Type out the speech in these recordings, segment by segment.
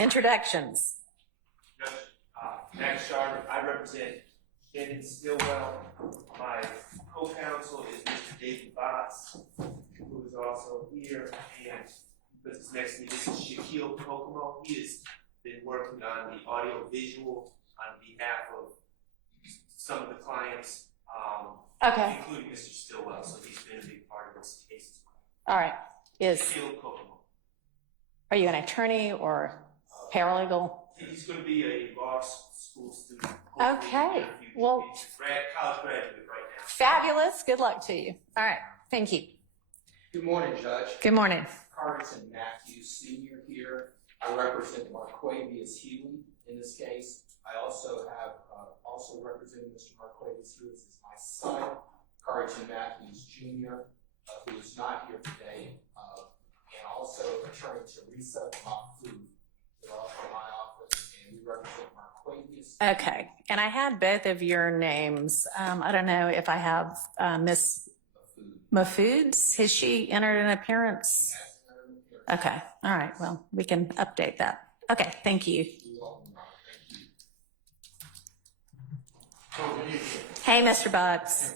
Introductions. Max Sharp, I represent Shannon Stillwell. My co-counsel is Mr. David Botts, who is also here, and because it's next to me, this is Shaquille Kokomo. He has been working on the audio visual on behalf of some of the clients, including Mr. Stillwell, so he's been a big part of this case as well. All right. Shaquille Kokomo. Are you an attorney or paralegal? He's going to be a law school student. Okay. Well, he's college graduate right now. Fabulous. Good luck to you. All right. Thank you. Good morning, Judge. Good morning. Carson Matthews Sr. here. I represent Marquavius Huey in this case. I also have representing Mr. Marquavius Huey is my son, Carson Matthews Jr., who is not here today, and also Attorney Teresa Mahfoud. They're all from my office, and we represent Marquavius. Okay. And I had both of your names. I don't know if I have Miss Mahfoud's. Has she entered an appearance? Okay. All right. Well, we can update that. Okay. Thank you. Hey, Mr. Butts.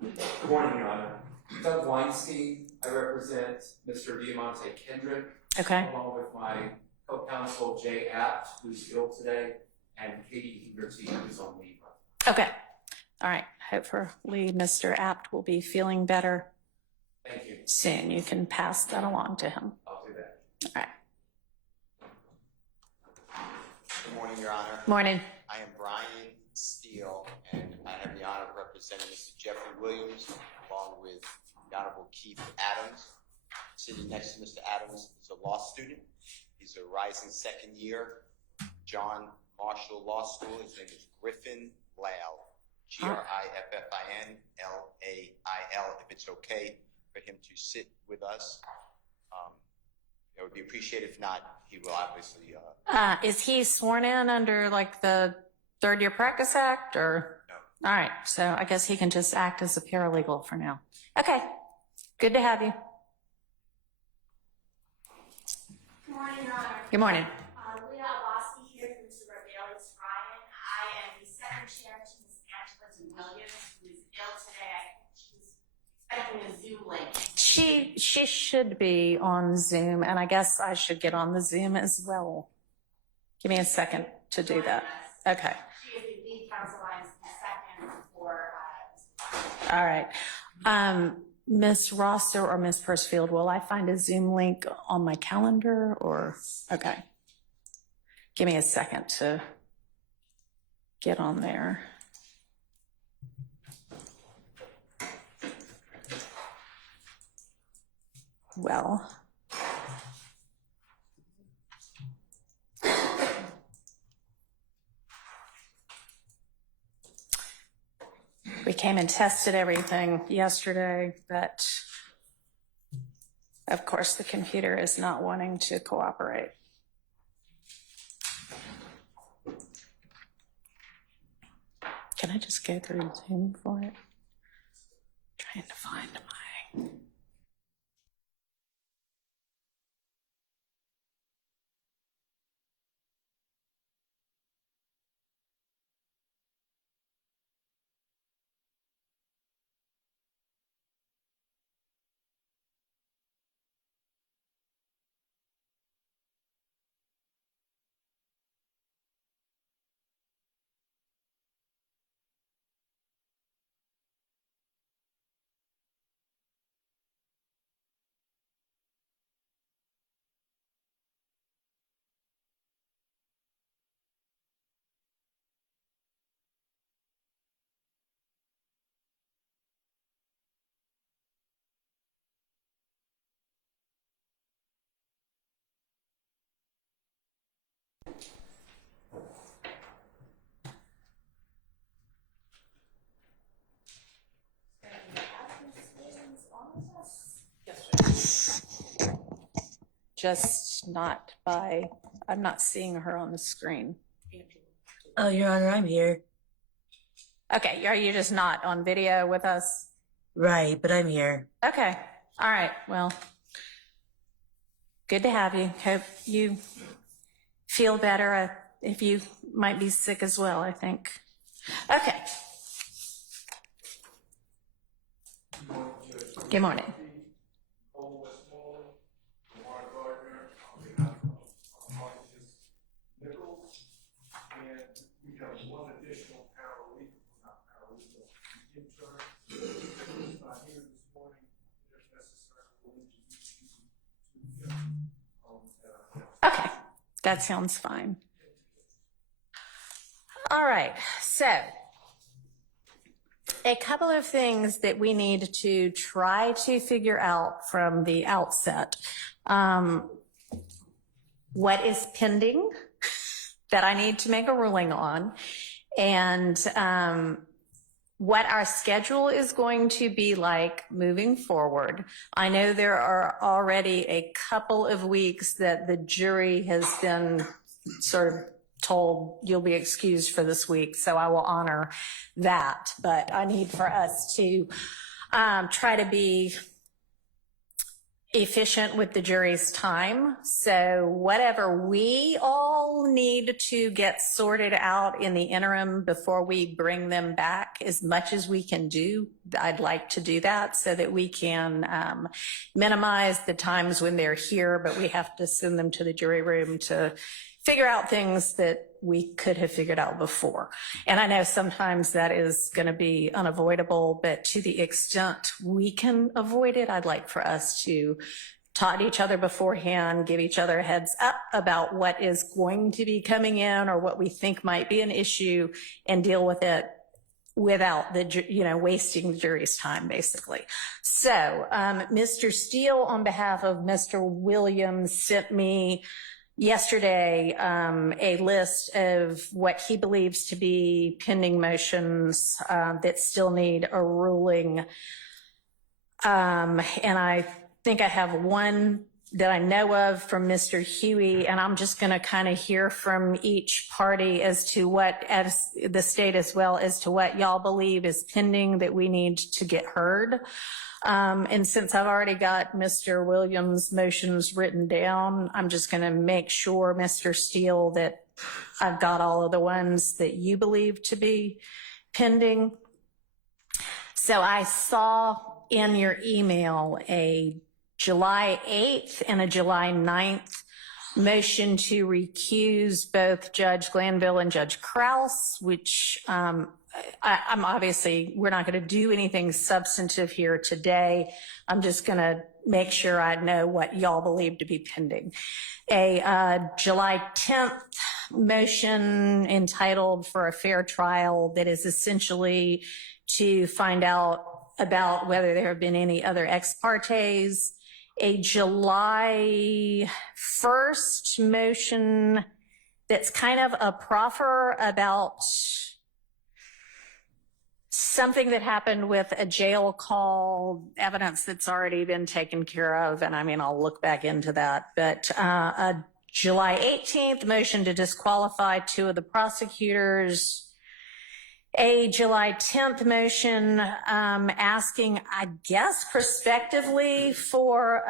Good morning, Your Honor. Doug Weinstein. I represent Mr. Diamante Kendrick, Okay. along with my co-counsel Jay Apt, who's ill today, and Katie Hegarty, who's on leave. Okay. All right. Hopefully Mr. Apt will be feeling better Thank you. soon. You can pass that along to him. I'll do that. All right. Good morning, Your Honor. Morning. I am Brian Steele, and I have the honor of representing Mr. Jeffrey Williams, along with the Honorable Keith Adams. Sitting next to Mr. Adams is a law student. He's a rising second year, John Marshall Law School. His name is Griffin Lail, Griffin Lail, if it's okay for him to sit with us. It would be appreciated. If not, he will obviously. Is he sworn in under like the Third Year Practice Act or? No. All right. So I guess he can just act as a paralegal for now. Okay. Good to have you. Good morning, Your Honor. Good morning. Leah Abasi here from Mr. Rebellious Ryan. I am the second chair to Ms. Angela Williams, who is ill today. I think she's expecting a Zoom link. She should be on Zoom, and I guess I should get on the Zoom as well. Give me a second to do that. Okay. She is the lead counsel. I'm the second for. All right. Ms. Rosser or Ms. Pursfield, will I find a Zoom link on my calendar or? Okay. Give me a second to get on there. Well, we came and tested everything yesterday, but of course the computer is not wanting to cooperate. Can I just go through Zoom for it? Trying to find my... Just not by, I'm not seeing her on the screen. Oh, Your Honor, I'm here. Okay, are you just not on video with us? Right, but I'm here. Okay, All right. Well, good to have you. Hope you feel better. If you might be sick as well, I think. Okay. Good morning. One additional paralegal, not paralegal, intern, not here this morning, if necessary, we'll introduce you to Okay, that sounds fine. All right, so a couple of things that we need to try to figure out from the outset. What is pending that I need to make a ruling on, and what our schedule is going to be like moving forward. I know there are already a couple of weeks that the jury has been sort of told you'll be excused for this week, so I will honor that. But I need for us to try to be efficient with the jury's time. So whatever we all need to get sorted out in the interim before we bring them back, as much as we can do, I'd like to do that so that we can minimize the times when they're here, but we have to send them to the jury room to figure out things that we could have figured out before. And I know sometimes that is going to be unavoidable, but to the extent we can avoid it, I'd like for us to talk to each other beforehand, give each other a heads up about what is going to be coming in or what we think might be an issue, and deal with it without the, wasting the jury's time, basically. So Mr. Steele, on behalf of Mr. Williams, sent me yesterday a list of what he believes to be pending motions that still need a ruling. And I think I have one that I know of from Mr. Huey, and I'm just going to kind of hear from each party as to what, as the state as well, as to what y'all believe is pending that we need to get heard. And since I've already got Mr. Williams' motions written down, I'm just going to make sure, Mr. Steele, that I've got all of the ones that you believe to be pending. So I saw in your email a July 8th and a July 9th motion to recuse both Judge Glanville and Judge Krause, which I'm obviously, we're not going to do anything substantive here today. I'm just going to make sure I know what y'all believe to be pending. A July 10th motion entitled for a fair trial that is essentially to find out about whether there have been any other ex partes. A July 1st motion that's kind of a proffer about something that happened with a jail call, evidence that's already been taken care of. And I mean, I'll look back into that. But a July 18th motion to disqualify two of the prosecutors. A July 10th motion asking, I guess, prospectively for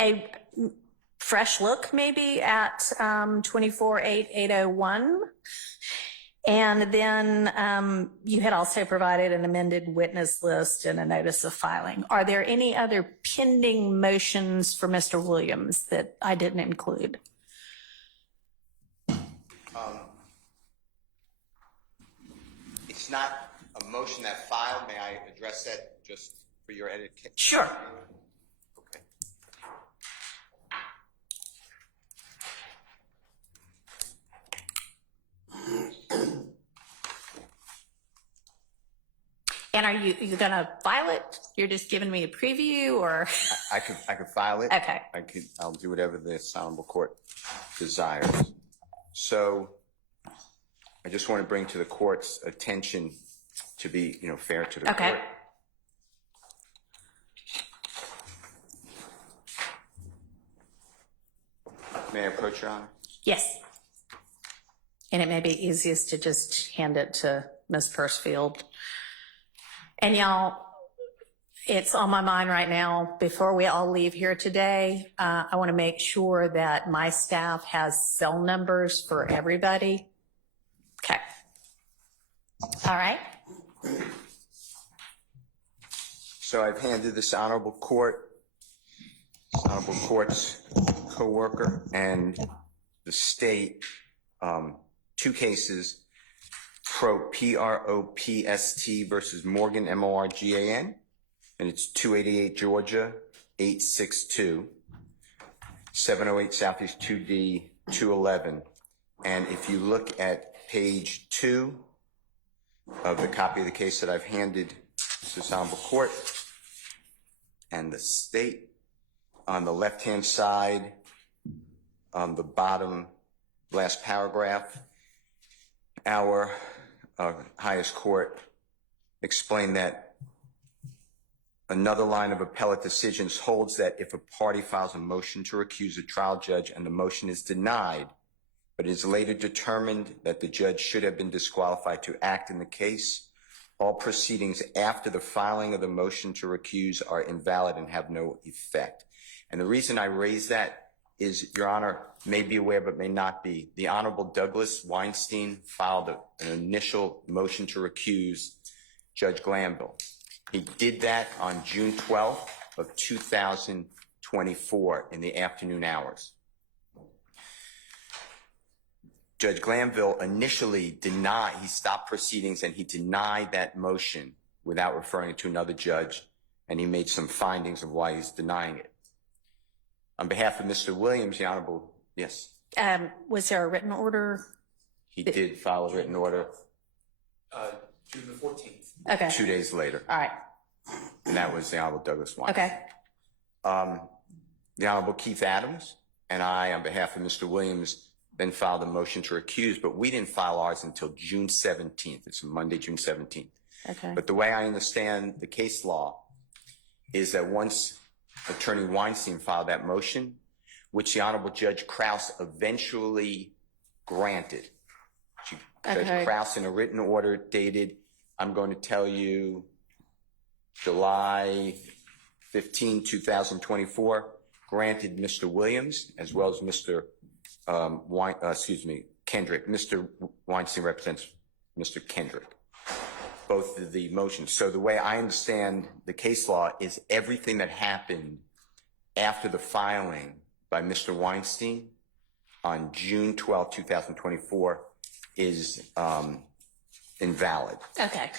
a fresh look maybe at 24-8-801. And then you had also provided an amended witness list and a notice of filing. Are there any other pending motions for Mr. Williams that I didn't include? It's not a motion that filed. May I address that just for your editing? Sure. Okay. And are you going to file it? You're just giving me a preview, or? I could file it. Okay. I'll do whatever the honorable court desires. So I just want to bring to the court's attention to be, fair to the court. May I approach, Your Honor? Yes. And it may be easiest to just hand it to Ms. Pursfield. And y'all, it's on my mind right now. Before we all leave here today, I want to make sure that my staff has cell numbers for everybody. Okay. All right. So I've handed this honorable court's co-worker and the state 2 cases, P-R-O-P-S-T versus Morgan, M-O-R-G-A-N, and it's 288 Georgia, 862, 708 Southeast 2D, 211. And if you look at page 2 of the copy of the case that I've handed to this honorable court and the state, on the left-hand side, on the bottom last paragraph, our highest court explained that another line of appellate decisions holds that if a party files a motion to recuse a trial judge and the motion is denied, but it is later determined that the judge should have been disqualified to act in the case, all proceedings after the filing of the motion to recuse are invalid and have no effect. And the reason I raise that is, Your Honor may be aware but may not be, the Honorable Douglas Weinstein filed an initial motion to recuse Judge Glanville. He did that on June 12th of 2024 in the afternoon hours. Judge Glanville initially he stopped proceedings and he denied that motion without referring it to another judge, and he made some findings of why he's denying it. On behalf of Mr. Williams, the Honorable, yes? Was there a written order? He did file a written order June the 14th. Okay. 2 days later, All right. and that was the Honorable Douglas Weinstein. Okay. The Honorable Keith Adams and I, on behalf of Mr. Williams, then filed a motion to recuse, but we didn't file ours until June 17th. It's Monday, June 17th. Okay. But the way I understand the case law is that once Attorney Weinstein filed that motion, which the Honorable Judge Krause eventually granted. Judge Krause, in a written order dated, I'm going to tell you, July 15, 2024, granted Mr. Williams as well as Mr. Kendrick. Mr. Weinstein represents Mr. Kendrick, both of the motions. So the way I understand the case law is everything that happened after the filing by Mr. Weinstein on June 12, 2024 is invalid. Okay.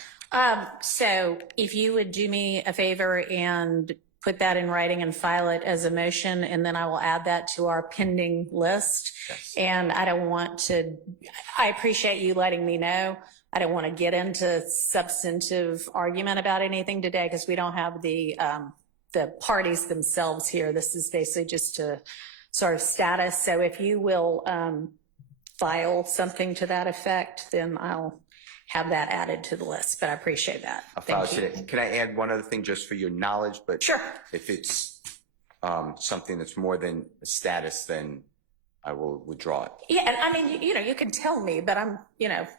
So if you would do me a favor and put that in writing and file it as a motion, and then I will add that to our pending list. Yes. And I appreciate you letting me know. I don't want to get into substantive argument about anything today because we don't have the parties themselves here. This is basically just a sort of status. So if you will file something to that effect, then I'll have that added to the list. But I appreciate that. I'll file Thank it today. Can I add one other thing just for your knowledge? But Sure. if it's something that's more than a status, then I will withdraw it. Yeah, and I mean, you can tell me, but I'm,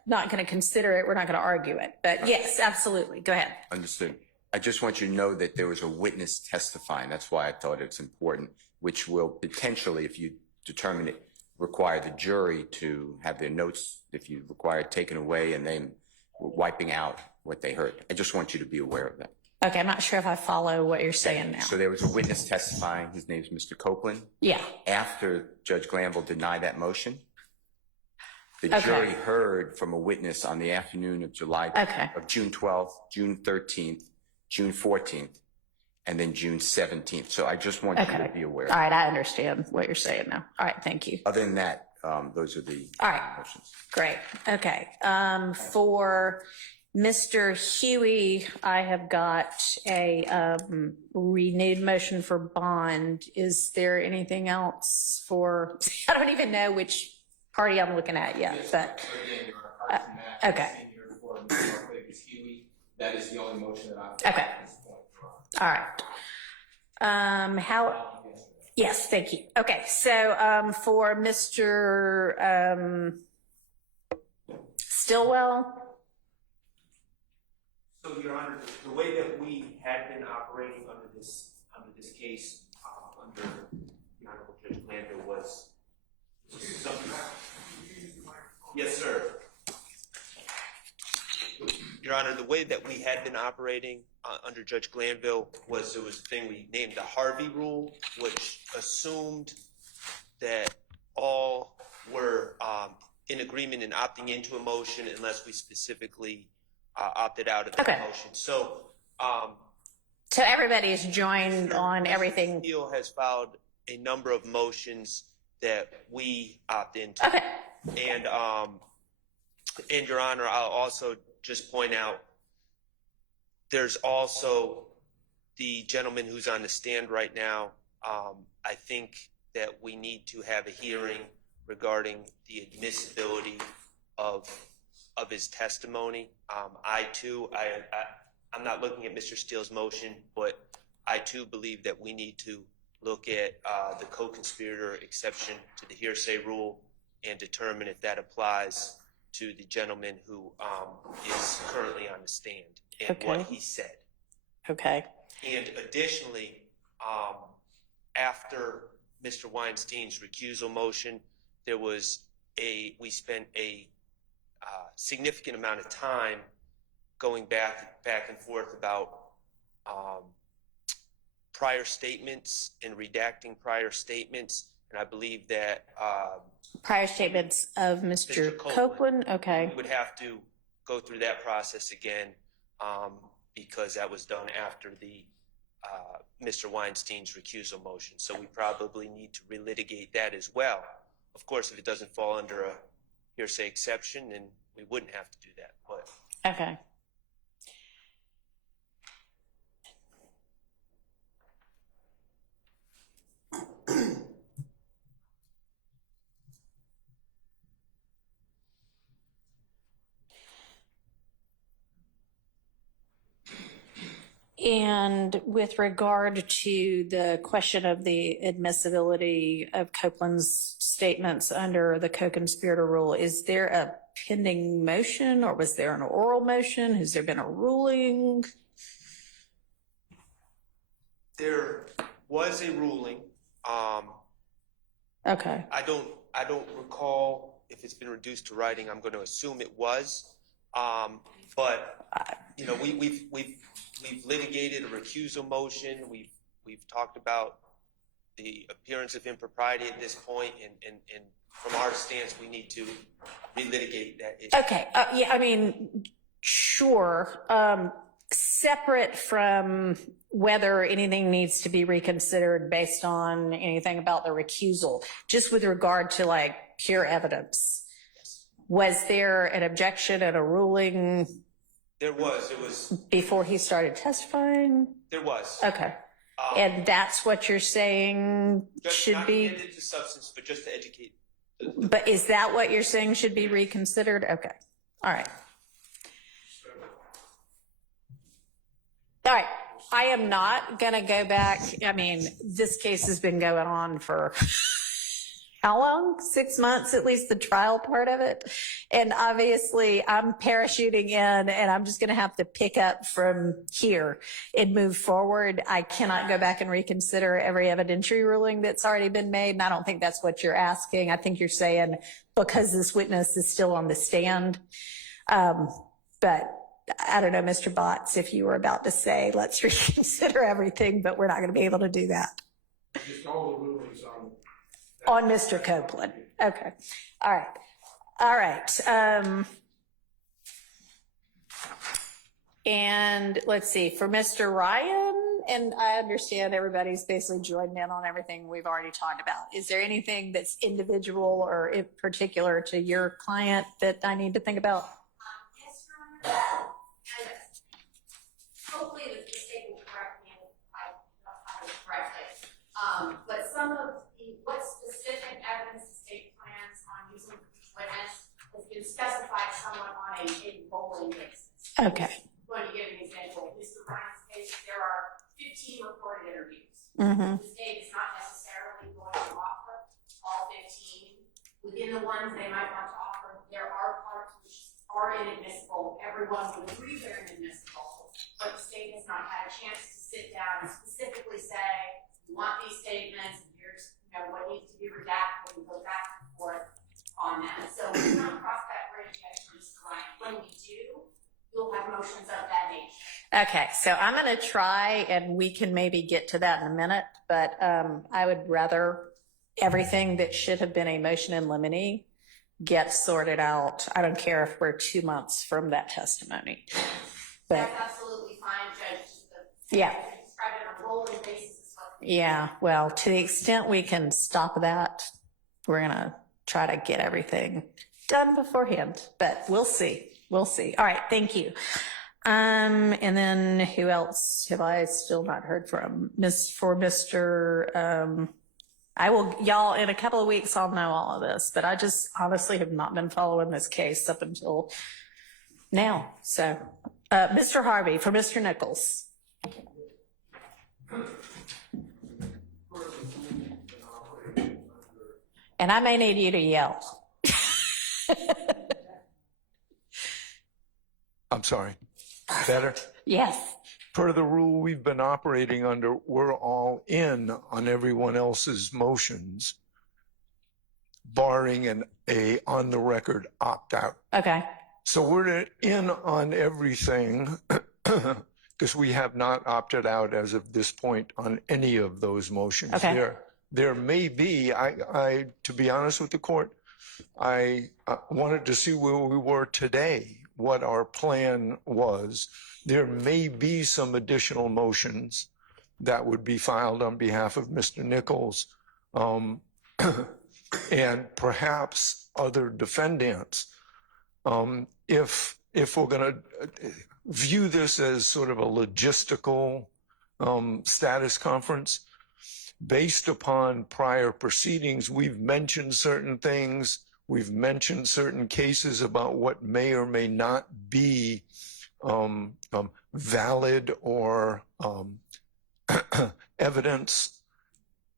not going to consider it. We're not going to argue it. But yes, absolutely. Go ahead. Understood. I just want you to know that there was a witness testifying. That's why I thought it's important, which will potentially, if you determine it, require the jury to have their notes, if you require it taken away and then wiping out what they heard. I just want you to be aware of that. Okay, I'm not sure if I follow what you're saying now. So there was a witness testifying. His name is Mr. Copeland. Yeah. After Judge Glanville denied that motion, the Okay. jury heard from a witness on the afternoon of of June 12th, June 13th, June 14th, and then June 17th. So I just want you to be aware. All right, I understand what you're saying now. All right, thank you. Other than that, those are the All right. motions. Great. Okay. For Mr. Huey, I have got a renewed motion for bond. Is there anything else for, I don't even know which party I'm looking at yet, but, okay. That is the only motion that I've Okay. at this point. All right. Yes, thank you. Okay, so for Mr. Stillwell, So, Your Honor, the way that we had been operating under this case, under the Honorable Judge Glanville was something. Yes, sir. Your Honor, the way that we had been operating under Judge Glanville was there was a thing we named the Harvey Rule, which assumed that all were in agreement in opting into a motion unless we specifically opted out of the motion. So everybody's joined on everything. Steele has filed a number of motions that we opt into. Okay. And Your Honor, I'll also just point out, there's also the gentleman who's on the stand right now. I think that we need to have a hearing regarding the admissibility of his testimony. I too, I'm not looking at Mr. Steele's motion, but I too believe that we need to look at the co-conspirator exception to the hearsay rule and determine if that applies to the gentleman who is currently on the stand and what he said. Okay. And additionally, after Mr. Weinstein's recusal motion, we spent a significant amount of time going back and forth about prior statements and redacting prior statements, and I believe that Prior statements of Mr. Copeland. Okay. we would have to go through that process again because that was done after the Mr. Weinstein's recusal motion. So we probably need to relitigate that as well. Of course, if it doesn't fall under a hearsay exception, then we wouldn't have to do that. But Okay. And with regard to the question of the admissibility of Copeland's statements under the co-conspirator rule, is there a pending motion or was there an oral motion? Has there been a ruling? there was a ruling. Okay. I don't recall if it's been reduced to writing. I'm going to assume it was. But you know, we've litigated a recusal motion. We've talked about the appearance of impropriety at this point, and from our stance, we need to relitigate that issue. Okay. Yeah, I mean, sure. Separate from whether anything needs to be reconsidered based on anything about the recusal, just with regard to like pure evidence. Was there an objection and a ruling? There was. It was. Before he started testifying? There was. Okay. And that's what you're saying should be? Not into substance, but just to educate. But is that what you're saying should be reconsidered? Okay. All right. All right. I am not going to go back. I mean, this case has been going on for how long? 6 months, at least the trial part of it. And obviously I'm parachuting in and I'm just going to have to pick up from here and move forward. I cannot go back and reconsider every evidentiary ruling that's already been made. And I don't think that's what you're asking. I think you're saying because this witness is still on the stand. But I don't know, Mr. Botts, if you were about to say, let's reconsider everything, but we're not going to be able to do that. Just all the rulings on. On Mr. Copeland. Okay. All right. All right. And let's see, for Mr. Ryan, and I understand everybody's basically joined in on everything we've already talked about. Is there anything that's individual or in particular to your client that I need to think about? Yes, Your Honor. And hopefully the state will correct me if I don't have it correctly. But some of what specific evidence the state plans on using each witness has been specified somewhat on a rolling basis. Okay. I'm going to give an example. In Mr. Ryan's case, there are 15 recorded interviews. Mm-hmm. The state is not necessarily going to offer all 15. Within the ones they might want to offer, there are parts which are inadmissible. Everyone would agree they're inadmissible. but the state has not had a chance to sit down and specifically say, we want these statements, here's, what needs to be redacted, and go back and forth on that. So we've not crossed that bridge yet, Mr. Ryan. When we do, you'll have motions of that nature. Okay, so I'm going to try, and we can maybe get to that in a minute, but I would rather everything that should have been a motion in limine get sorted out. I don't care if we're 2 months from that testimony. But that's absolutely fine, Judge. Yeah. Describe it on a rolling basis. Yeah, well, to the extent we can stop that, we're going to try to get everything done beforehand, but we'll see. We'll see. All right, thank you. And then who else have I still not heard from? Y'all, in a couple of weeks, I'll know all of this, but I just honestly have not been following this case up until now. So, Mr. Harvey, for Mr. Nichols. And I may need you to yell. I'm sorry. Better? Yes. Per the rule we've been operating under, we're all in on everyone else's motions, barring a on the record opt out. Okay. So we're in on everything because we have not opted out as of this point on any of those motions. Okay. There may be, I to be honest with the court, I wanted to see where we were today, what our plan was. There may be some additional motions that would be filed on behalf of Mr. Nichols, and perhaps other defendants. If we're going to view this as sort of a logistical status conference, based upon prior proceedings, we've mentioned certain things. We've mentioned certain cases about what may or may not be valid or evidence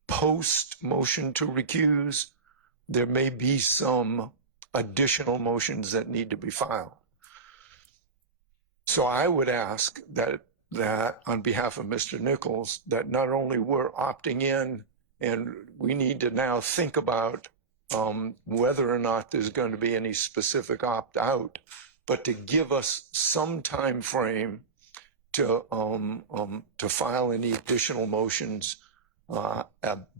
post motion to recuse. There may be some additional motions that need to be filed. So I would ask that on behalf of Mr. Nichols, that not only we're opting in, and we need to now think about whether or not there's going to be any specific opt out, but to give us some time frame to file any additional motions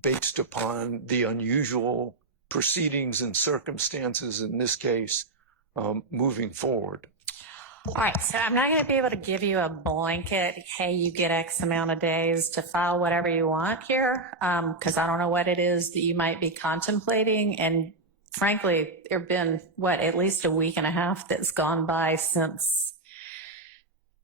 based upon the unusual proceedings and circumstances in this case moving forward. All right, so I'm not going to be able to give you a blanket, hey, you get X amount of days to file whatever you want here, because I don't know what it is that you might be contemplating. And frankly, there have been, at least a week and a half that's gone by since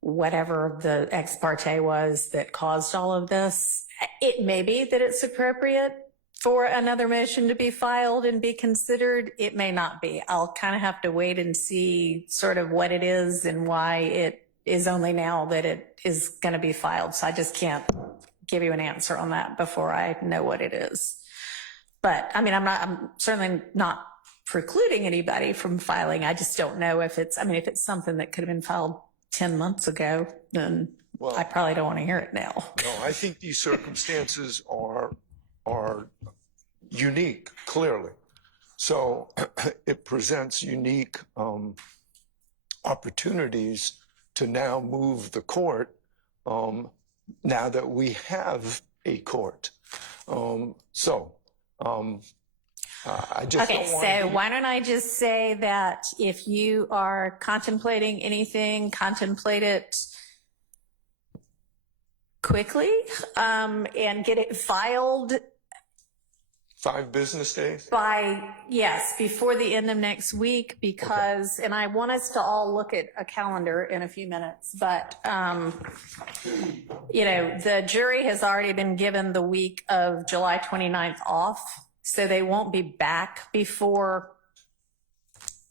whatever the ex parte was that caused all of this. It may be that it's appropriate for another motion to be filed and be considered. It may not be. I'll kind of have to wait and see sort of what it is and why it is only now that it is going to be filed. So I just can't give you an answer on that before I know what it is. But I mean, I'm certainly not precluding anybody from filing. I just don't know if it's something that could have been filed 10 months ago, then I probably don't want to hear it now. No, I think these circumstances are unique, clearly. So it presents unique opportunities to now move the court now that we have a court. I just Okay, so why don't I just say that if you are contemplating anything, contemplate it quickly and get it filed 5 business days? Before the end of next week, because, and I want us to all look at a calendar in a few minutes, but, the jury has already been given the week of July 29th off, so they won't be back before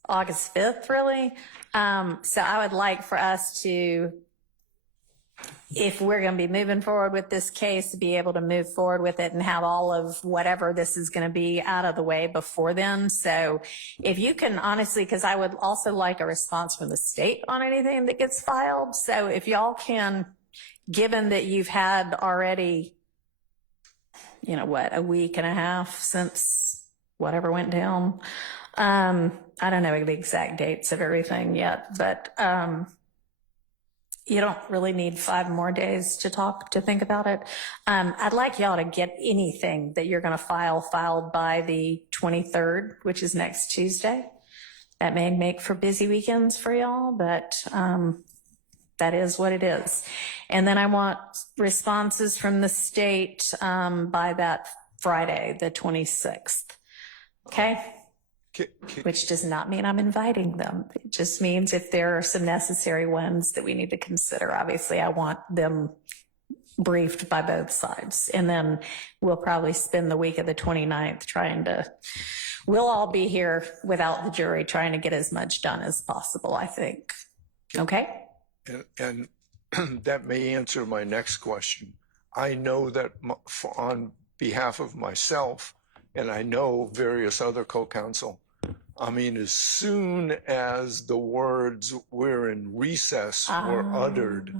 August 5th, really. So I would like for us to if we're going to be moving forward with this case, to be able to move forward with it and have all of whatever this is going to be out of the way before then. So if you can honestly, because I would also like a response from the state on anything that gets filed. So if y'all can, given that you've had already, you know, what, a week and a half since whatever went down. I don't know the exact dates of everything yet, but you don't really need 5 more days to think about it. I'd like y'all to get anything that you're going to filed by the 23rd, which is next Tuesday. That may make for busy weekends for y'all, but that is what it is. And then I want responses from the state by that Friday, the 26th. Okay? Which does not mean I'm inviting them. It just means if there are some necessary ones that we need to consider. Obviously, I want them briefed by both sides. And then we'll probably spend the week of the 29th we'll all be here without the jury trying to get as much done as possible, I think. Okay? And that may answer my next question. I know that on behalf of myself, and I know various other co-counsel, I mean, as soon as the words "we're in recess" were uttered,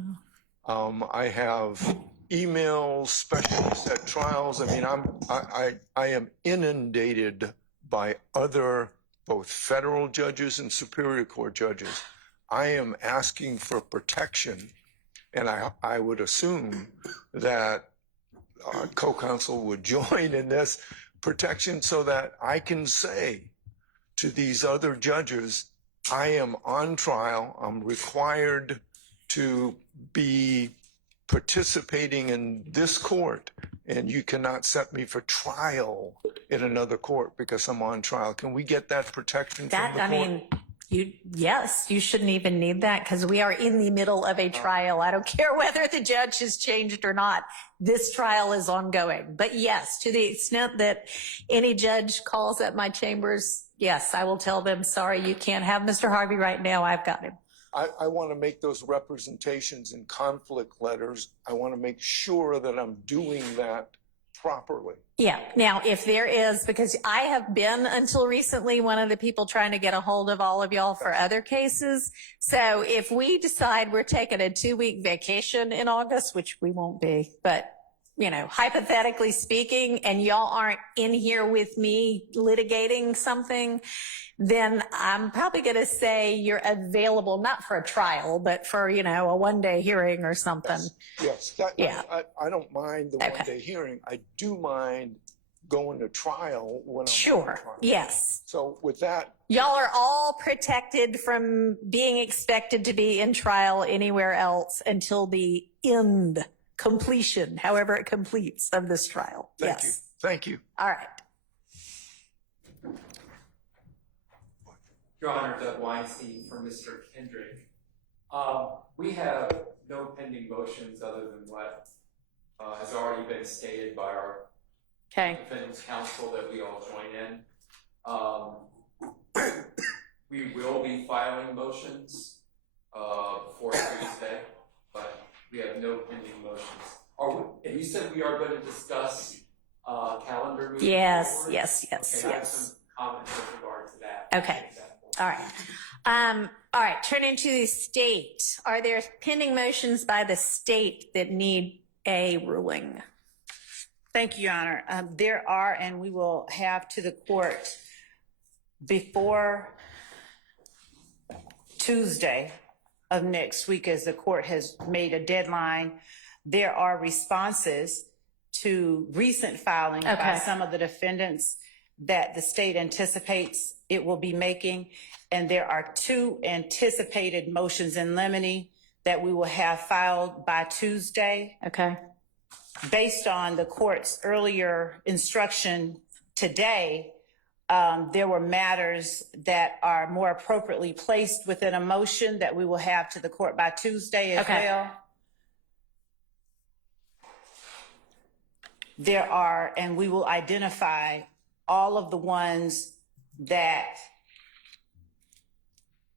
I have emails, specialists at trials. I mean, I am inundated by other both federal judges and Superior Court judges. I am asking for protection, and I would assume that co-counsel would join in this protection so that I can say to these other judges, I am on trial, I'm required to be participating in this court, and you cannot set me for trial in another court because I'm on trial. Can we get that protection from the court? Yes, you shouldn't even need that because we are in the middle of a trial. I don't care whether the judge has changed or not. This trial is ongoing. But yes, to the extent that any judge calls at my chambers, yes, I will tell them, sorry, you can't have Mr. Harvey right now. I've got him. I want to make those representations in conflict letters. I want to make sure that I'm doing that properly. Yeah. Now, if there is, because I have been until recently one of the people trying to get a hold of all of y'all for other cases. So if we decide we're taking a 2-week vacation in August, which we won't be, but you know, hypothetically speaking, and y'all aren't in here with me litigating something, then I'm probably going to say you're available, not for a trial, but for, you know, a 1-day hearing or something. Yes. I don't mind the 1-day hearing. I do mind going to trial when I'm on trial. Yes. So with that. Y'all are all protected from being expected to be in trial anywhere else until the completion, however it completes, of this trial. Thank you. Thank you. All right. Your Honor, Doug Weinstein for Mr. Kendrick. We have no pending motions other than what has already been stated by our defendant's counsel that we all join in. We will be filing motions before Tuesday, but we have no pending motions. And you said we are going to discuss calendar moving forward? Yes. Okay, I have some comments with regard to that. Okay. All right. All right. Turning to the state. Are there pending motions by the state that need a ruling? Thank you, Your Honor. There are, and we will have to the court before Tuesday of next week, as the court has made a deadline. There are responses to recent filings by some of the defendants that the state anticipates it will be making. And there are 2 anticipated motions in limine that we will have filed by Tuesday. Okay. Based on the court's earlier instruction today, there were matters that are more appropriately placed within a motion that we will have to the court by Tuesday as well. There are, and we will identify all of the ones that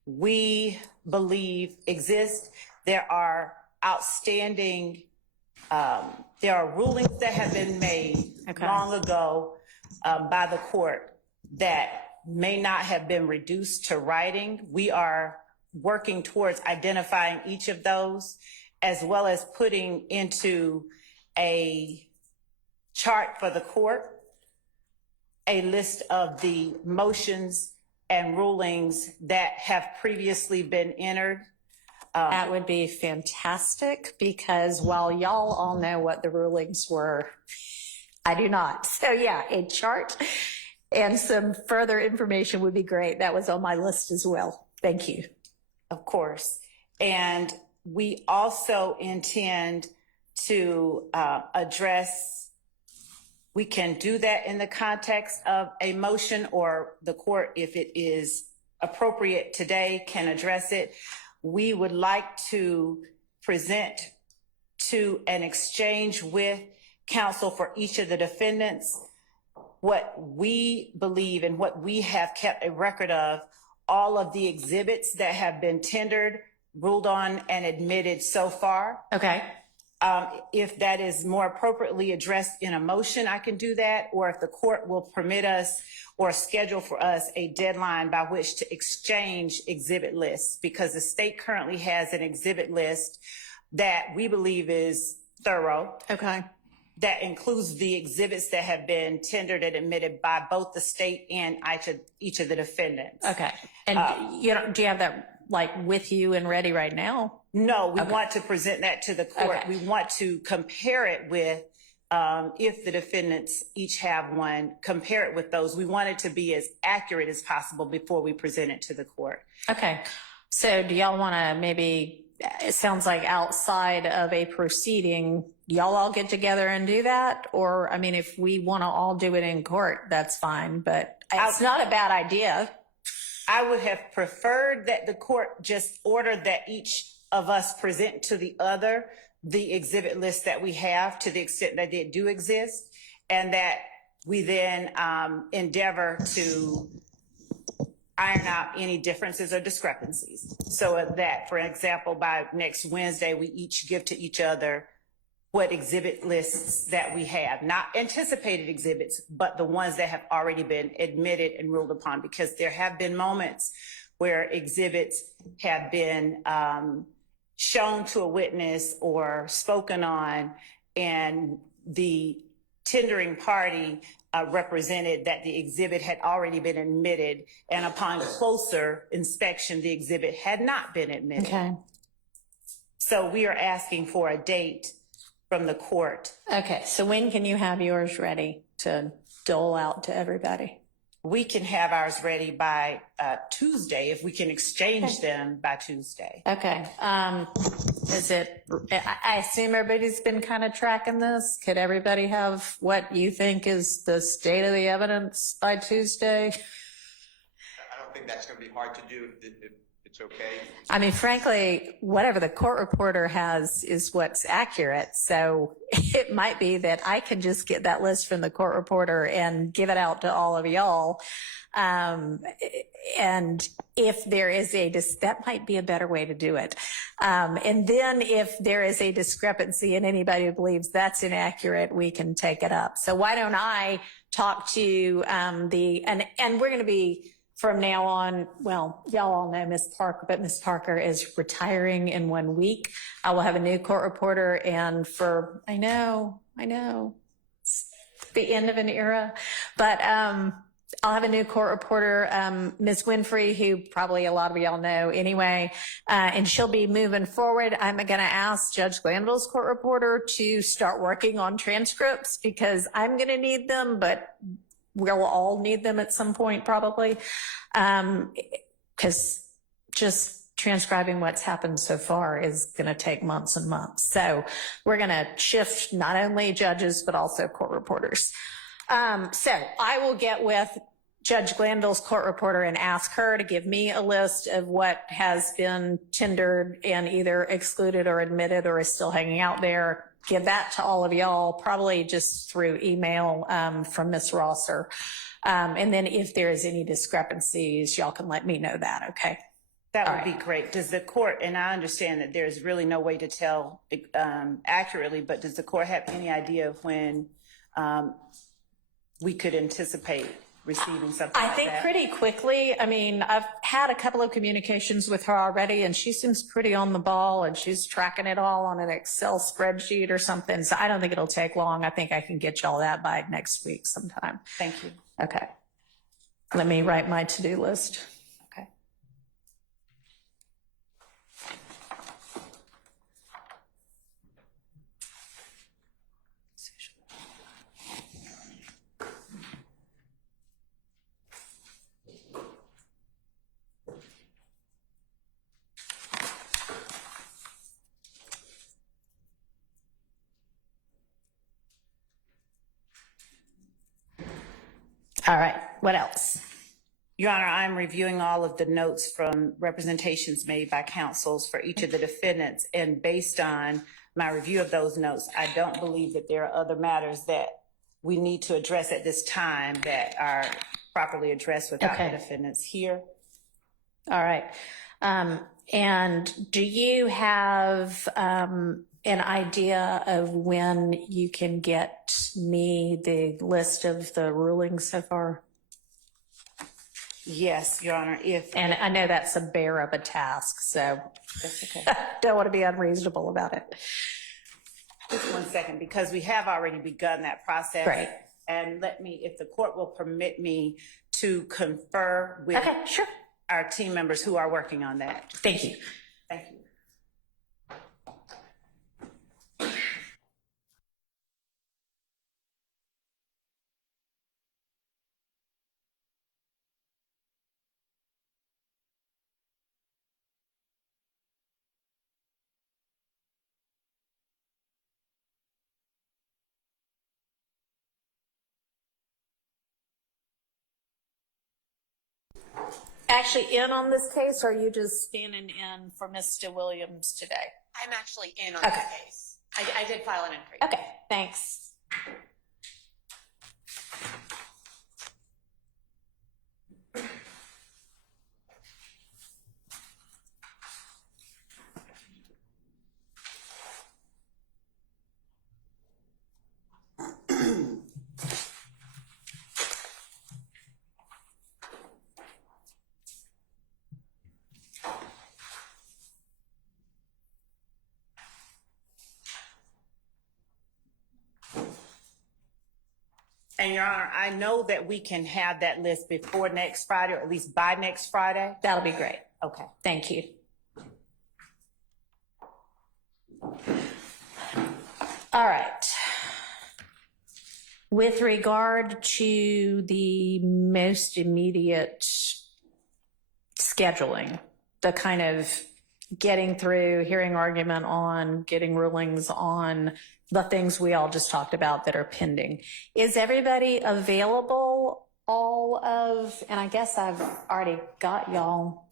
we believe exist. There are outstanding, there are rulings that have been made Okay. long ago by the court that may not have been reduced to writing. We are working towards identifying each of those, as well as putting into a chart for the court a list of the motions and rulings that have previously been entered. That would be fantastic, because while y'all all know what the rulings were, I do not. So yeah, a chart and some further information would be great. That was on my list as well. Thank you. Of course. And we also intend to address, we can do that in the context of a motion, or the court, if it is appropriate today, can address it. We would like to present to an exchange with counsel for each of the defendants what we believe and what we have kept a record of, all of the exhibits that have been tendered, ruled on, and admitted so far. Okay. If that is more appropriately addressed in a motion, I can do that, or if the court will permit us or schedule for us a deadline by which to exchange exhibit lists, because the state currently has an exhibit list that we believe is thorough. Okay. That includes the exhibits that have been tendered and admitted by both the state and each of the defendants. Okay. And do you have that like with you and ready right now? No, we want to present that to the court. Okay. We want to compare it with, if the defendants each have one, compare it with those. We want it to be as accurate as possible before we present it to the court. Okay. So do y'all want to maybe, it sounds like outside of a proceeding, y'all all get together and do that? Or, I mean, if we want to all do it in court, that's fine, but it's not a bad idea. I would have preferred that the court just ordered that each of us present to the other the exhibit list that we have, to the extent that they do exist, and that we then endeavor to iron out any differences or discrepancies. So that, for example, by next Wednesday, we each give to each other what exhibit lists that we have, not anticipated exhibits, but the ones that have already been admitted and ruled upon, because there have been moments where exhibits have been shown to a witness or spoken on, and the tendering party represented that the exhibit had already been admitted, and upon closer inspection, the exhibit had not been admitted. Okay. So we are asking for a date from the court. Okay. So when can you have yours ready to dole out to everybody? We can have ours ready by Tuesday, if we can exchange them by Tuesday. Okay. I assume everybody's been kind of tracking this. Could everybody have what you think is the state of the evidence by Tuesday? I don't think that's going to be hard to do if it's okay. I mean, frankly, whatever the court reporter has is what's accurate. So it might be that I can just get that list from the court reporter and give it out to all of y'all. And if there is that might be a better way to do it. And then if there is a discrepancy and anybody who believes that's inaccurate, we can take it up. So why don't I talk to and we're going to be, from now on, well, y'all all know Miss Parker, but Miss Parker is retiring in 1 week. I will have a new court reporter, and I know, it's the end of an era, but I'll have a new court reporter, Ms. Winfrey, who probably a lot of y'all know anyway, and she'll be moving forward. I'm going to ask Judge Glanville's court reporter to start working on transcripts, because I'm going to need them, but we'll all need them at some point probably, because just transcribing what's happened so far is going to take months and months. So we're going to shift not only judges, but also court reporters. So I will get with Judge Glanville's court reporter and ask her to give me a list of what has been tendered and either excluded or admitted or is still hanging out there. Give that to all of y'all, probably just through email from Ms. Rosser. And then if there is any discrepancies, y'all can let me know that, okay? That All would be great. Does the court, and I understand that there's really no way to tell accurately, but does the court have any idea of when we could anticipate receiving something I like think that? pretty quickly. I mean, I've had a couple of communications with her already, and she seems pretty on the ball, and she's tracking it all on an Excel spreadsheet or something. So I don't think it'll take long. I think I can get y'all that by next week sometime. Thank you. Okay. Let me write my to-do list. Okay. All right, what else? Your Honor, I'm reviewing all of the notes from representations made by counsels for each of the defendants, and based on my review of those notes, I don't believe that there are other matters that we need to address at this time that are properly addressed without the defendants here. All right. And do you have an idea of when you can get me the list of the rulings so far? Yes, Your Honor, And I know that's a bear of a task, so that's okay. don't want to be unreasonable about it. Just 1 second, because we have already begun that process. Great. And let me, if the court will permit me to confer with Okay, sure. our team members who are working on that. Thank you. Thank you. Actually in on this case, or are you just standing in for Mr. Williams today? I'm actually in on this case. I did file an entry. Okay, thanks. And Your Honor, I know that we can have that list before next Friday, or at least by next Friday. That'll be great. Okay. Thank you. All right. With regard to the most immediate scheduling, the kind of getting through, hearing argument on, getting rulings on the things we all just talked about that are pending. Is everybody available and I guess I've already got y'all,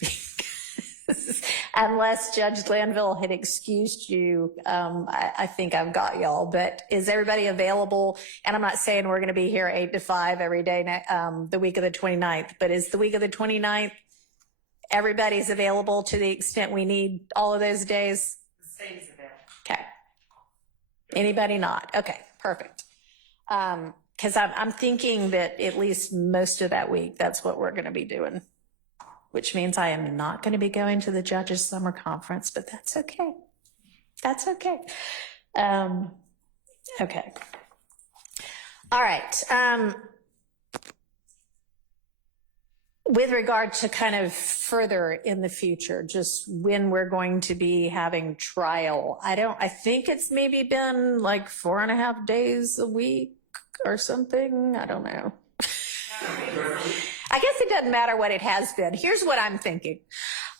unless Judge Glanville had excused you, I think I've got y'all, but is everybody available? And I'm not saying we're gonna be here 8 to 5 every day, the week of the 29th, but is the week of the 29th, everybody's available to the extent we need all of those days? The same is available. Okay. Anybody not? Okay, perfect. Because I'm thinking that at least most of that week, that's what we're going to be doing, which means I am not going to be going to the judges' summer conference, but that's okay. That's okay. Okay. All right. With regard to kind of further in the future, just when we're going to be having trial, I think it's maybe been like 4.5 days a week or something. I don't know. I guess it doesn't matter what it has been. Here's what I'm thinking.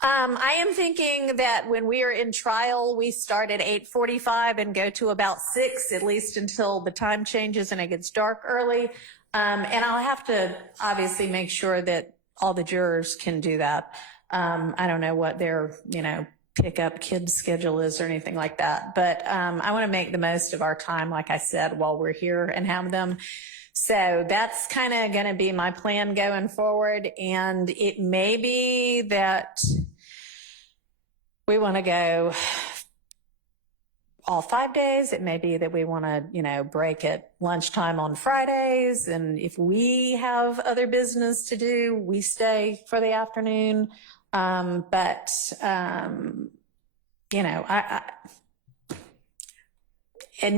I am thinking that when we are in trial, we start at 8:45 and go to about 6, at least until the time changes and it gets dark early. And I'll have to obviously make sure that all the jurors can do that. I don't know what their, pick up kids schedule is or anything like that. But I want to make the most of our time, like I said, while we're here and have them. So that's kind of going to be my plan going forward. And it may be that we want to go all 5 days. It may be that we want to, break at lunchtime on Fridays. And if we have other business to do, we stay for the afternoon. And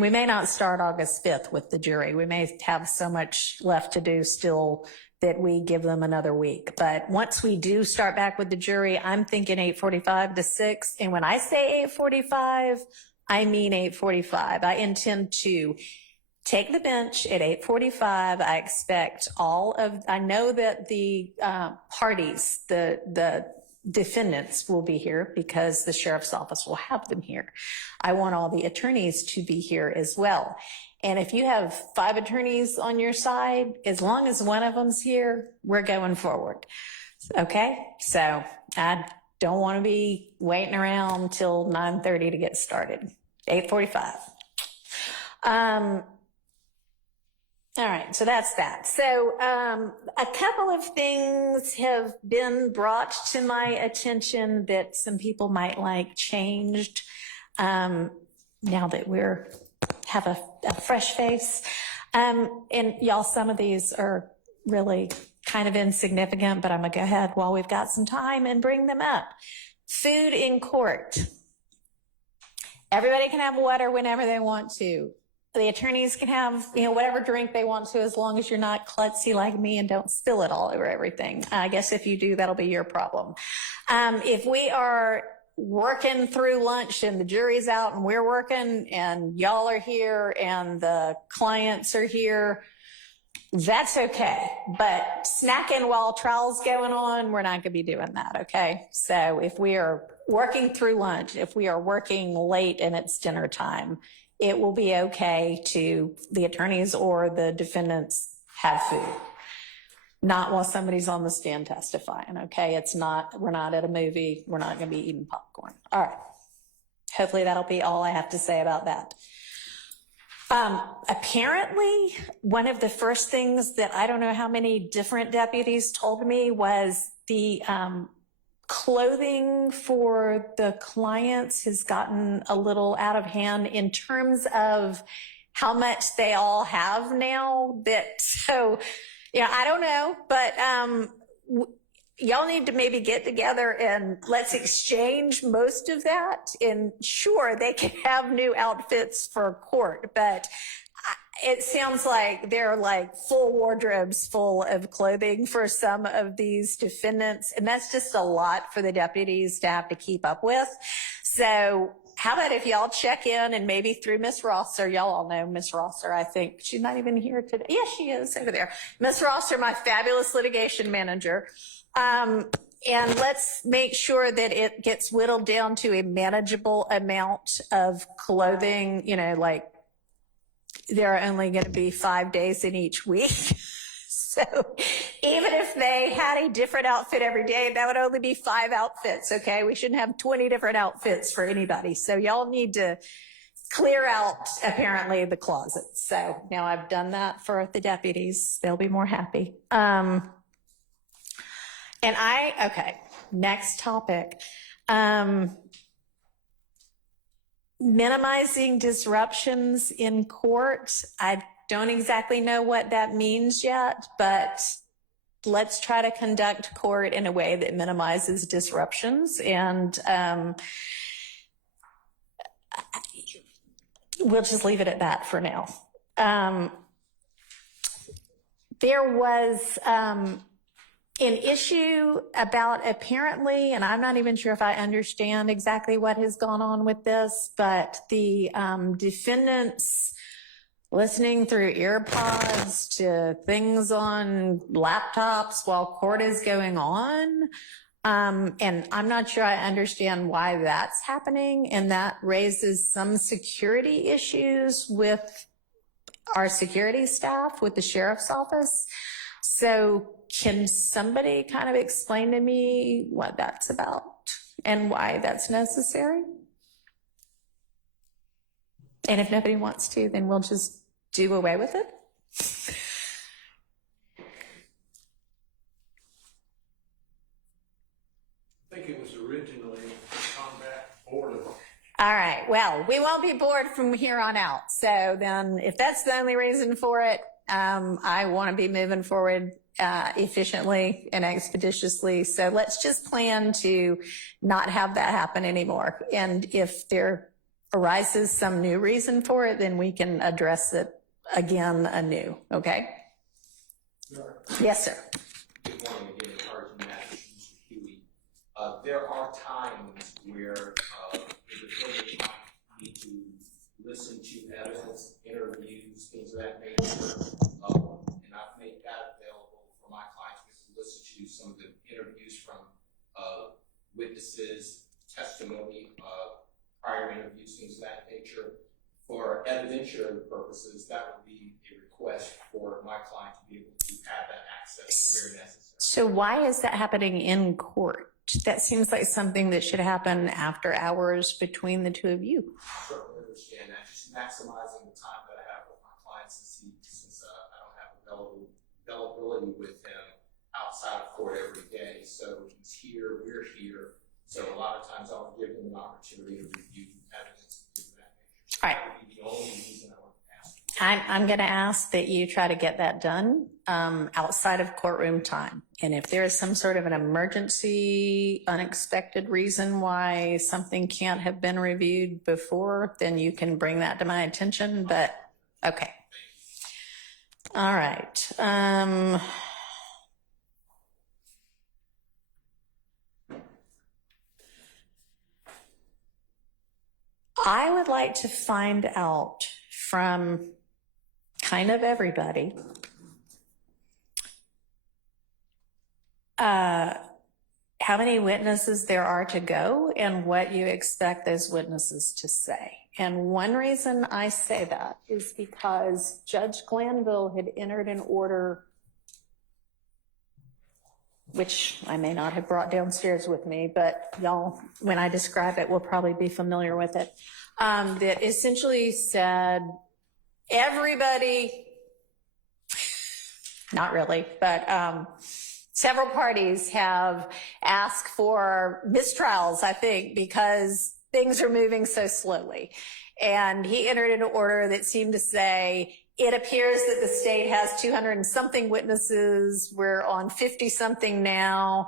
we may not start August 5th with the jury. We may have so much left to do still that we give them another week. But once we do start back with the jury, I'm thinking 8:45 to 6. And when I say 8:45, I mean 8:45. I intend to take the bench at 8:45. I expect I know that the parties, the defendants will be here because the sheriff's office will have them here. I want all the attorneys to be here as well. And if you have 5 attorneys on your side, as long as one of them's here, we're going forward. Okay? So I don't want to be waiting around till 9:30 to get started. 8:45. All right, so that's that. So a couple of things have been brought to my attention that some people might like changed now that have a fresh face. And y'all, some of these are really kind of insignificant, but I'm going to go ahead while we've got some time and bring them up. Food in court. Everybody can have water whenever they want to. The attorneys can have, whatever drink they want to, as long as you're not klutzy like me and don't spill it all over everything. I guess if you do, that'll be your problem. If we are working through lunch and the jury's out and we're working and y'all are here and the clients are here, that's okay. But snacking while trial's going on, we're not going to be doing that, okay? So if we are working through lunch, if we are working late and it's dinner time, it will be okay to the attorneys or the defendants have food. Not while somebody's on the stand testifying, okay? We're not at a movie. We're not going to be eating popcorn. All right. Hopefully that'll be all I have to say about that. Apparently, one of the first things that I don't know how many different deputies told me was the clothing for the clients has gotten a little out of hand in terms of how much they all have now. I don't know, but y'all need to maybe get together and let's exchange most of that. And sure, they can have new outfits for court, but it sounds like they're like full wardrobes full of clothing for some of these defendants. And that's just a lot for the deputies to have to keep up with. So how about if y'all check in and maybe through Miss Rosser, y'all all know Miss Rosser, I think. She's not even here today. Yes, she is over there. Miss Rosser, my fabulous litigation manager. And let's make sure that it gets whittled down to a manageable amount of clothing, like there are only going to be 5 days in each week. So even if they had a different outfit every day, that would only be 5 outfits, okay? We shouldn't have 20 different outfits for anybody. So y'all need to clear out, apparently, the closet. So now I've done that for the deputies. They'll be more happy. Okay, next topic. Minimizing disruptions in court. I don't exactly know what that means yet, but let's try to conduct court in a way that minimizes disruptions. And we'll just leave it at that for now. There was an issue about apparently, and I'm not even sure if I understand exactly what has gone on with this, but the defendants listening through earpods to things on laptops while court is going on. And I'm not sure I understand why that's happening. And that raises some security issues with our security staff, with the sheriff's office. So can somebody kind of explain to me what that's about and why that's necessary? And if nobody wants to, then we'll just do away with it. I think it was originally to combat All right. Well, we won't be bored from here on out. So then if that's the only reason for it, I want to be moving forward efficiently and expeditiously. So let's just plan to not have that happen anymore. And if there arises some new reason for it, then we can address it again anew. Okay? Yes, sir. Good morning again, encouraging that, Mr. Huey. There are times where the defendant might need to listen to evidence, interviews, things of that nature, and I've made that available for my clients to listen to some of the interviews from witnesses, testimony, prior interviews, things of that nature. For evidentiary purposes, that would be a request for my client to be able to have that access where necessary. So why is that happening in court? That seems like something that should happen after hours between the two of you. Certainly understand that. Just maximizing the time that I have with my clients since I don't have availability with them outside of court every day. So he's here, we're here. So a lot of times I'll give them an opportunity to review evidence and things of that nature. All right. That would be the only reason I want to ask. I'm going to ask that you try to get that done outside of courtroom time. And if there is some sort of an emergency, unexpected reason why something can't have been reviewed before, then you can bring that to my attention. But okay. All right. I would like to find out from kind of everybody how many witnesses there are to go and what you expect those witnesses to say. And one reason I say that is because Judge Glanville had entered an order, which I may not have brought downstairs with me, but y'all, when I describe it, will probably be familiar with it, that essentially said everybody, not really, but several parties have asked for mistrials, I think, because things are moving so slowly. And he entered an order that seemed to say, it appears that the state has 200 and something witnesses. We're on 50 something now.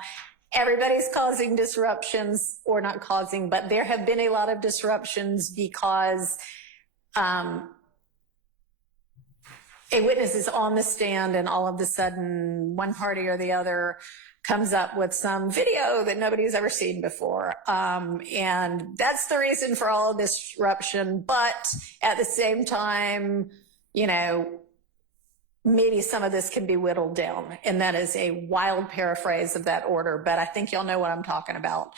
Everybody's causing disruptions, or not causing, but there have been a lot of disruptions because a witness is on the stand and all of a sudden one party or the other comes up with some video that nobody's ever seen before. And that's the reason for all of this disruption. But at the same time, you know, maybe some of this can be whittled down. And that is a wild paraphrase of that order, but I think y'all know what I'm talking about.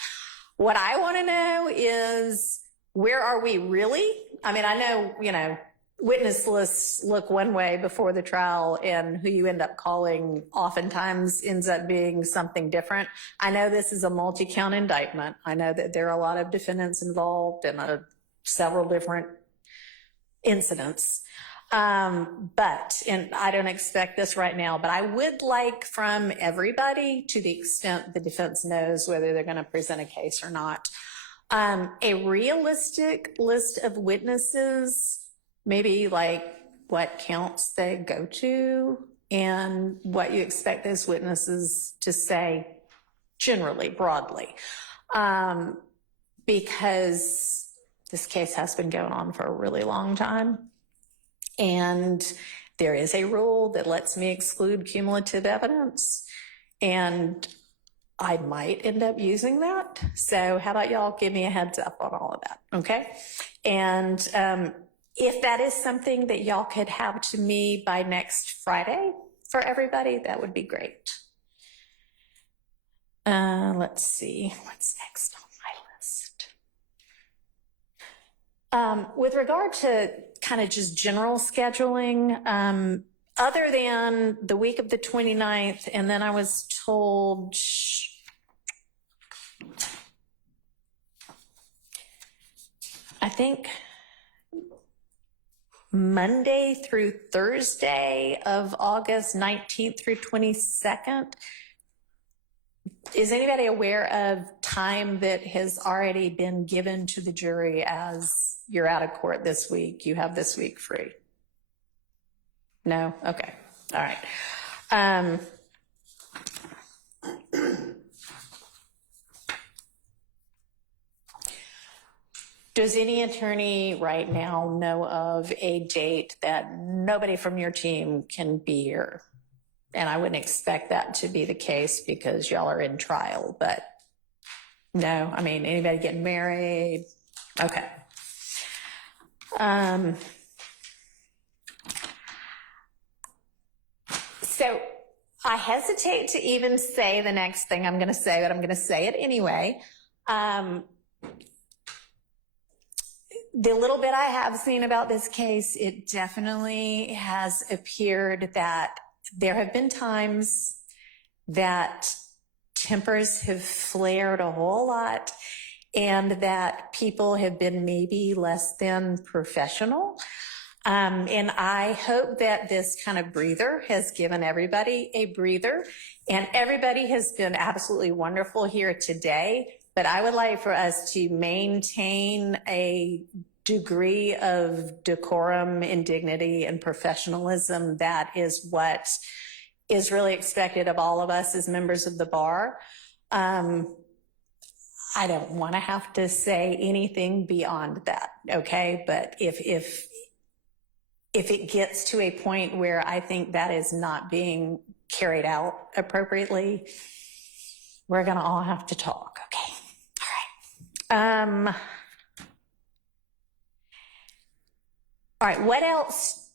What I want to know is, where are we really? I mean, I know, you know, witness lists look one way before the trial, and who you end up calling oftentimes ends up being something different. I know this is a multi-count indictment. I know that there are a lot of defendants involved in several different incidents. And I don't expect this right now, but I would like from everybody, to the extent the defense knows whether they're going to present a case or not, a realistic list of witnesses, maybe like what counts they go to and what you expect those witnesses to say generally, broadly. Because this case has been going on for a really long time. And there is a rule that lets me exclude cumulative evidence, and I might end up using that. So how about y'all give me a heads up on all of that, okay? And if that is something that y'all could have to me by next Friday for everybody, that would be great. Let's see, what's next on my list? With regard to kind of just general scheduling, other than the week of the 29th, and then I was told, I think Monday through Thursday of August 19th through 22nd, Is anybody aware of time that has already been given to the jury as you're out of court this week? You have this week free? No? Okay. All right. Does any attorney right now know of a date that nobody from your team can be here? And I wouldn't expect that to be the case because y'all are in trial, but no, I mean, anybody getting married? Okay. So I hesitate to even say the next thing I'm going to say, but I'm going to say it anyway. The little bit I have seen about this case, it definitely has appeared that there have been times that tempers have flared a whole lot and that people have been maybe less than professional. And I hope that this kind of breather has given everybody a breather, and everybody has been absolutely wonderful here today. But I would like for us to maintain a degree of decorum and dignity and professionalism. That is what is really expected of all of us as members of the bar. I don't want to have to say anything beyond that, okay? But if it gets to a point where I think that is not being carried out appropriately, we're going to all have to talk, okay? All right. All right, what else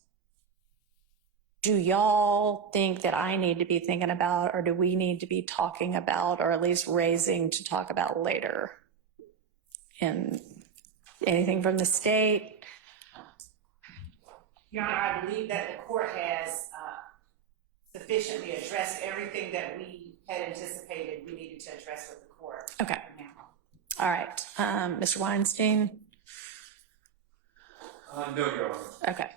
do y'all think that I need to be thinking about, or do we need to be talking about, or at least raising to talk about later? And anything from the state? Your Honor, I believe that the court has sufficiently addressed everything that we had anticipated we needed to address with the court. Okay. All right. Mr. Weinstein? No, Your Honor. Okay.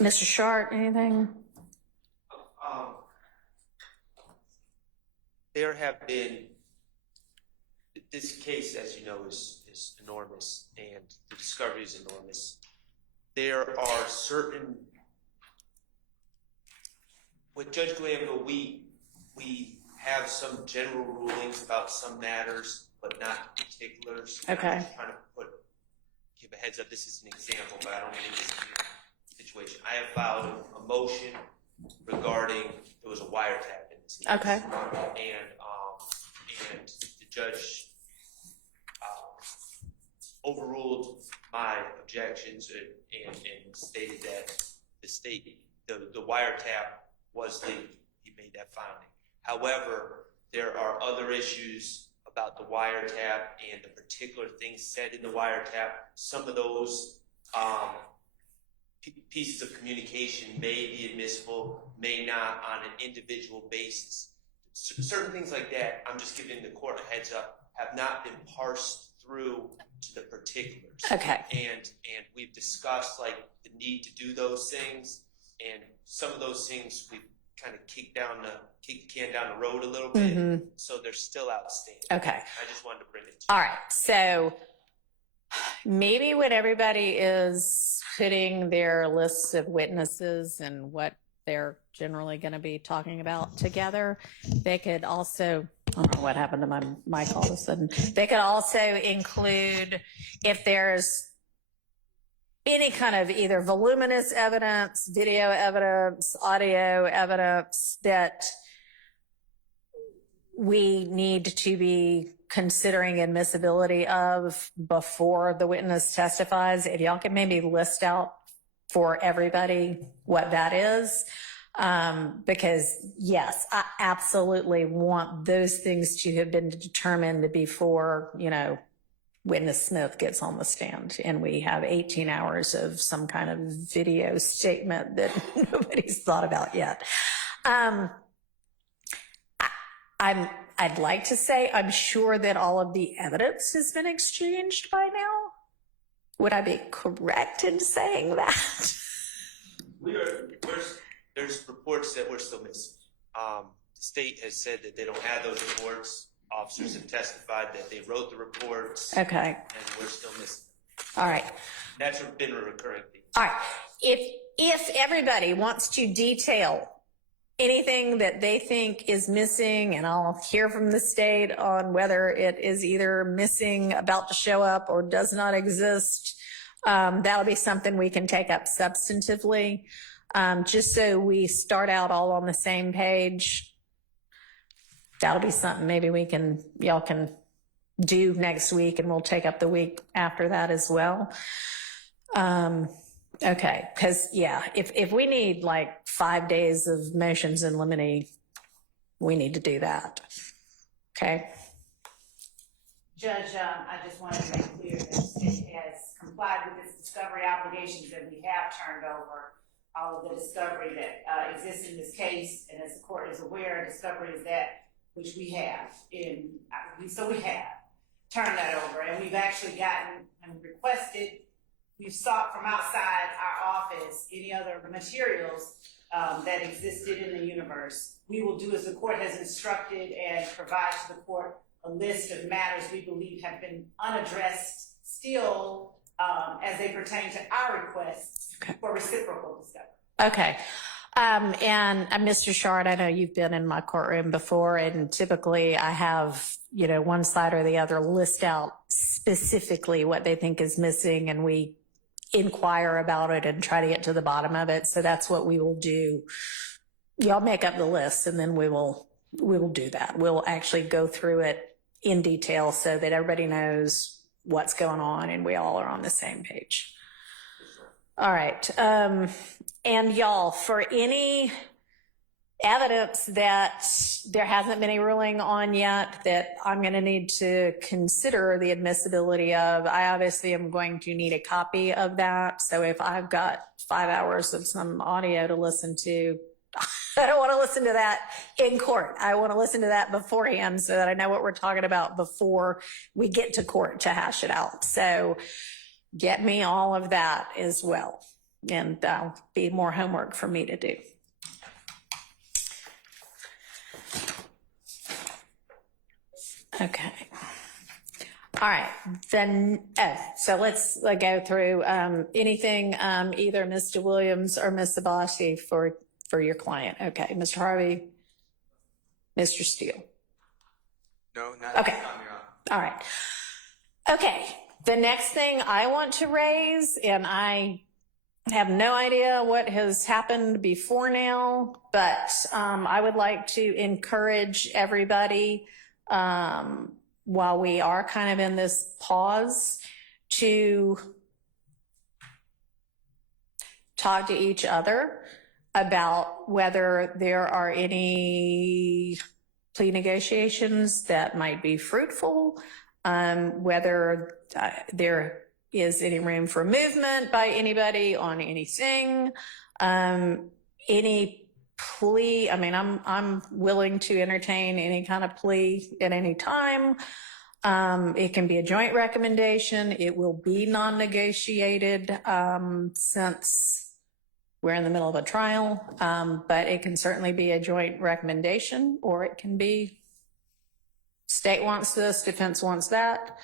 Mr. Sharp, anything? There have been, this case, as you know, is enormous, and the discovery is enormous. There are certain, with Judge Glanville, we have some general rulings about some matters, but not particulars. Okay. I'm just trying to give a heads up. This is an example, but I don't think this is the situation. I have filed a motion regarding, there was a wiretap in this case. Okay. And the judge overruled my objections and stated that the wiretap was legal. He made that finding. However, there are other issues about the wiretap and the particular things said in the wiretap. Some of those pieces of communication may be admissible, may not on an individual basis. Certain things like that, I'm just giving the court a heads up, have not been parsed through to the particulars. Okay. And we've discussed like the need to do those things, and some of those things we've kind of kicked the can down the road a little bit, so they're still outstanding. Okay. I just wanted to bring it to All right. So maybe when everybody is putting their lists of witnesses and what they're generally going to be talking about together, they could also, I don't know what happened to my mic all of a sudden. They could also include, if there's any kind of either voluminous evidence, video evidence, audio evidence that we need to be considering admissibility of before the witness testifies, if y'all can maybe list out for everybody what that is. Because yes, I absolutely want those things to have been determined before, witness Smith gets on the stand and we have 18 hours of some kind of video statement that nobody's thought about yet. I'd like to say I'm sure that all of the evidence has been exchanged by now. Would I be correct in saying that? there's reports that we're still missing. The state has said that they don't have those reports. Officers have testified that they wrote the reports. Okay. And we're still missing. All right. That's been a recurring theme. All right. If everybody wants to detail anything that they think is missing, and I'll hear from the state on whether it is either missing, about to show up, or does not exist, that'll be something we can take up substantively, just so we start out all on the same page. That'll be something maybe y'all can do next week, and we'll take up the week after that as well. Okay, because if we need like 5 days of motions in limine, we need to do that. Okay. Judge, I just wanted to make clear that the state has complied with its discovery obligations, and we have turned over all of the discovery that exists in this case. And as the court is aware, discovery is that which we have so we have turned that over, and we've actually gotten and requested. We've sought from outside our office any other materials that existed in the universe. We will do as the court has instructed and provide to the court a list of matters we believe have been unaddressed still as they pertain to our requests for reciprocal discovery. Okay. And Mr. Shard, I know you've been in my courtroom before, and typically I have, one side or the other list out specifically what they think is missing, and we inquire about it and try to get to the bottom of it. So that's what we will do. Y'all make up the list, and then we will do that. We'll actually go through it in detail so that everybody knows what's going on and we all are on the same page. All right. And y'all, for any evidence that there hasn't been a ruling on yet that I'm going to need to consider the admissibility of, I obviously am going to need a copy of that. So if I've got 5 hours of some audio to listen to, I don't want to listen to that in court. I want to listen to that beforehand so that I know what we're talking about before we get to court to hash it out. So get me all of that as well. And that'll be more homework for me to do. Okay. All right. Then, so let's go through anything, either Mr. Williams or Ms. Sabasi for your client. Okay. Mr. Harvey, Mr. Steele. No, not Okay. this time, Your Honor. All right. Okay. The next thing I want to raise, and I have no idea what has happened before now, but I would like to encourage everybody, while we are kind of in this pause, to talk to each other about whether there are any plea negotiations that might be fruitful, whether there is any room for movement by anybody on anything, any plea. I mean, I'm willing to entertain any kind of plea at any time. It can be a joint recommendation. It will be non-negotiated since we're in the middle of a trial, but it can certainly be a joint recommendation, or it can be state wants this, defense wants that,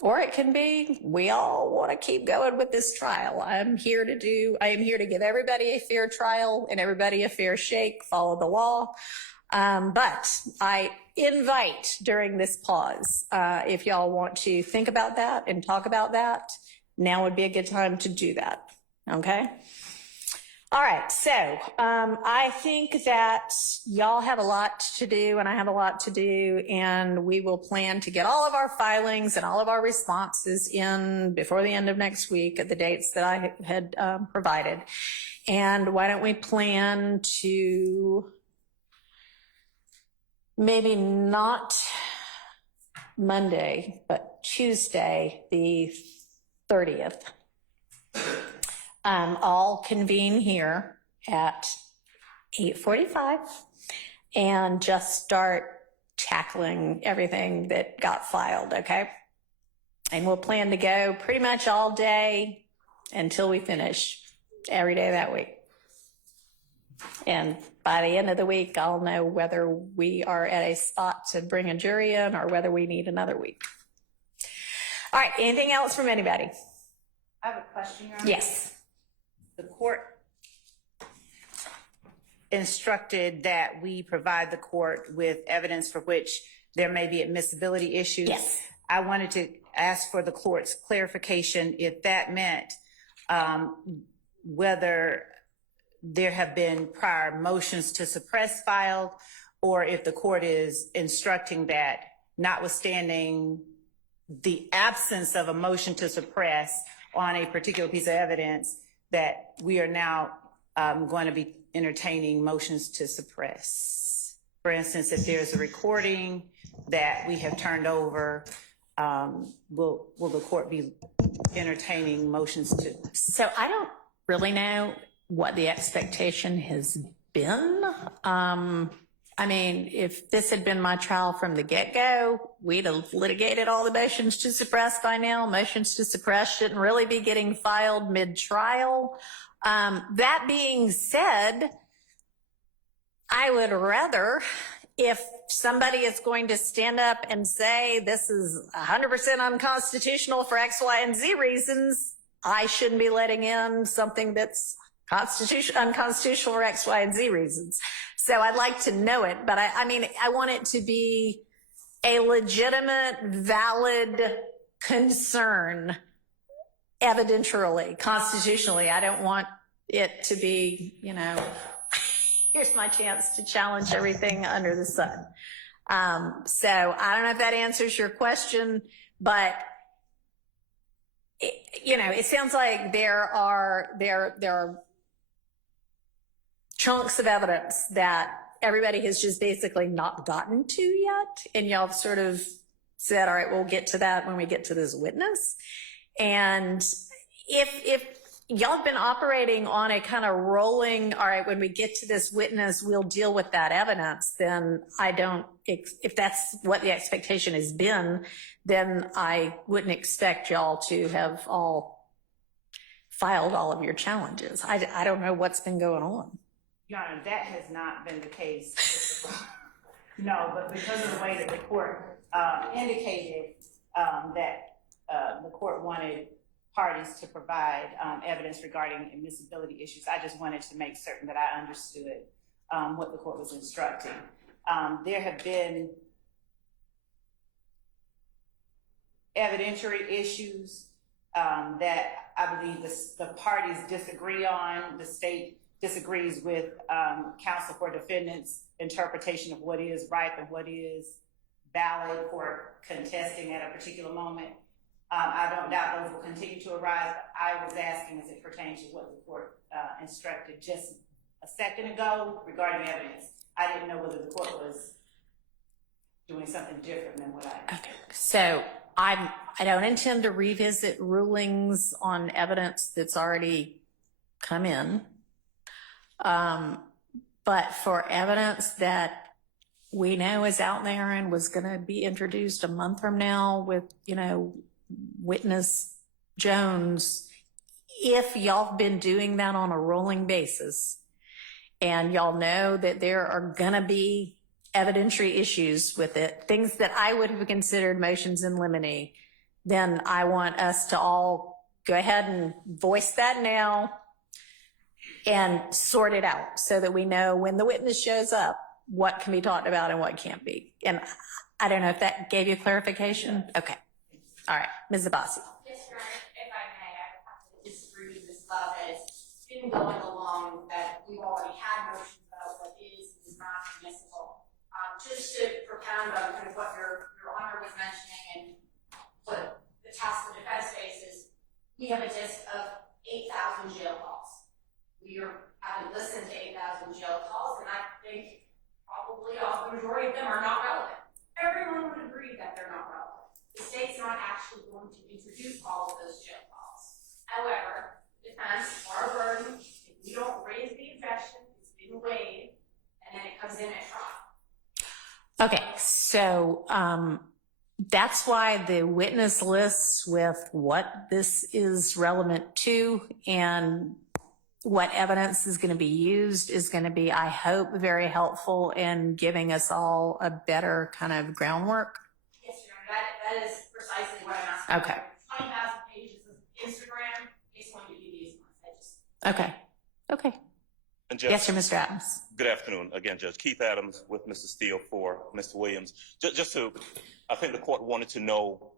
or it can be we all want to keep going with this trial. I am here to give everybody a fair trial and everybody a fair shake, follow the law. But I invite during this pause, if y'all want to think about that and talk about that, now would be a good time to do that. Okay. All right. So, I think that y'all have a lot to do and I have a lot to do, and we will plan to get all of our filings and all of our responses in before the end of next week at the dates that I had provided. And why don't we plan to maybe not Monday, but Tuesday, the 30th. All convene here at 8:45 and just start tackling everything that got filed, okay? And we'll plan to go pretty much all day until we finish every day that week. And by the end of the week, I'll know whether we are at a spot to bring a jury in or whether we need another week. All right, anything else from anybody? I have a question, Your Honor. Yes. The court instructed that we provide the court with evidence for which there may be admissibility issues. Yes. I wanted to ask for the court's clarification if that meant whether there have been prior motions to suppress filed, or if the court is instructing that notwithstanding the absence of a motion to suppress on a particular piece of evidence, that we are now going to be entertaining motions to suppress. For instance, if there's a recording that we have turned over, will the court be entertaining motions to? So I don't really know what the expectation has been. I mean, if this had been my trial from the get-go, we'd have litigated all the motions to suppress by now. Motions to suppress shouldn't really be getting filed mid-trial. That being said, I would rather, if somebody is going to stand up and say this is 100% unconstitutional for X, Y, and Z reasons, I shouldn't be letting in something that's unconstitutional for X, Y, and Z reasons. So I'd like to know it, but I mean, I want it to be a legitimate, valid concern evidentially, constitutionally. I don't want it to be, you know, here's my chance to challenge everything under the sun. So I don't know if that answers your question, but it sounds like there are chunks of evidence that everybody has just basically not gotten to yet. And y'all have sort of said, all right, we'll get to that when we get to this witness. And if y'all have been operating on a kind of rolling, all right, when we get to this witness, we'll deal with that evidence, then if that's what the expectation has been, then I wouldn't expect y'all to have all filed all of your challenges. I don't know what's been going on. Your Honor, that has not been the case. No, but because of the way that the court indicated that the court wanted parties to provide evidence regarding admissibility issues, I just wanted to make certain that I understood what the court was instructing. There have been evidentiary issues that I believe the parties disagree on. The state disagrees with counsel for defendants' interpretation of what is ripe and what is valid for contesting at a particular moment. I don't doubt those will continue to arise, but I was asking as it pertains to what the court instructed just a second ago regarding evidence. I didn't know whether the court was doing something different than what I did. Okay. So I don't intend to revisit rulings on evidence that's already come in. But for evidence that we know is out there and was going to be introduced a month from now with, witness Jones, if y'all have been doing that on a rolling basis and y'all know that there are going to be evidentiary issues with it, things that I would have considered motions in limine, then I want us to all go ahead and voice that now and sort it out so that we know when the witness shows up what can be talked about and what can't be. And I don't know if that gave you clarification. Okay. All right. Ms. Abbasi. Yes, Your Honor, if I may, I would have to disagree with Ms. Love that it's been going along that we've already had motions about what is and is not admissible. Just to propound on kind of what Your Honor was mentioning and what the task of defense faces, we have a list of 8,000 jail calls. We haven't listened to 8,000 jail calls, and I think probably the majority of them are not relevant. Everyone would agree that they're not relevant. The state's not actually going to introduce all of those jail calls. However, defense, our burden, if we don't raise the objection, it's been waived, and then it comes in at trial. Okay. So that's why the witness lists with what this is relevant to and what evidence is going to be used is going to be, I hope, very helpful in giving us all a better kind of groundwork. Yes, Your Honor, that is precisely what I'm asking. Okay. 20,000 pages of Instagram is going to be these months. Okay. Okay. And Judge, Yes, sir, Mr. Adams. good afternoon. Again, Judge Keith Adams with Mr. Steele for Mr. Williams. Just to, I think the court wanted to know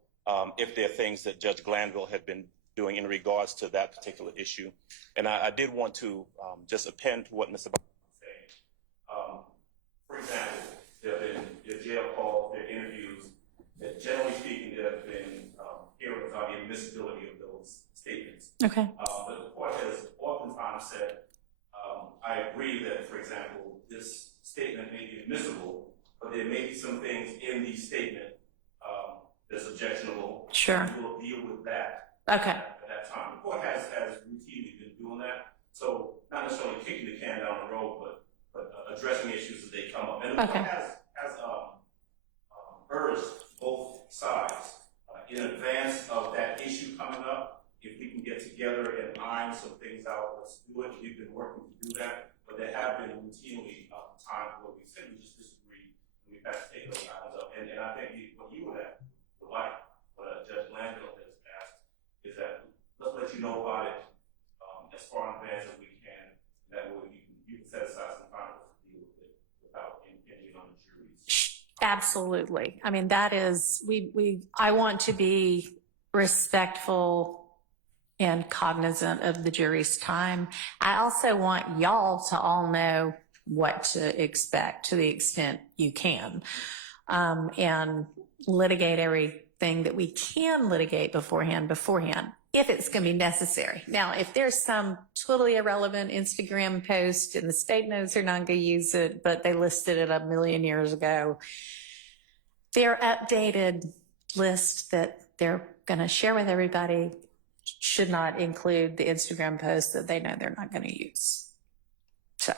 if there are things that Judge Glanville had been doing in regards to that particular issue. And I did want to just append to what Mr. Bob was saying. For example, there have been jail calls, there are interviews, that generally speaking, there have been hearings on the admissibility of those statements. Okay. But the court has oftentimes said, I agree that, for example, this statement may be admissible, but there may be some things in the statement that's objectionable. Sure. We'll deal with that. Okay. At that time. The court has routinely been doing that. So not necessarily kicking the can down the road, but addressing issues as they come up. And the court has urged both sides in advance of that issue coming up. If we can get together and iron some things out, let's do it. We've been working to do that, but there have been routinely times where we simply just disagree and we've had to take those items up. And I think what you would like, what Judge Glanville has asked, is that let's let you know about it as far in advance as we can. That way you can set aside some time to deal with it without impinging on the jury's. Absolutely. I mean, that is, I want to be respectful and cognizant of the jury's time. I also want y'all to all know what to expect to the extent you can, and litigate everything that we can litigate beforehand, if it's going to be necessary. Now, if there's some totally irrelevant Instagram post and the state knows they're not going to use it, but they listed it 1 million years ago, their updated list that they're going to share with everybody should not include the Instagram post that they know they're not going to use. So,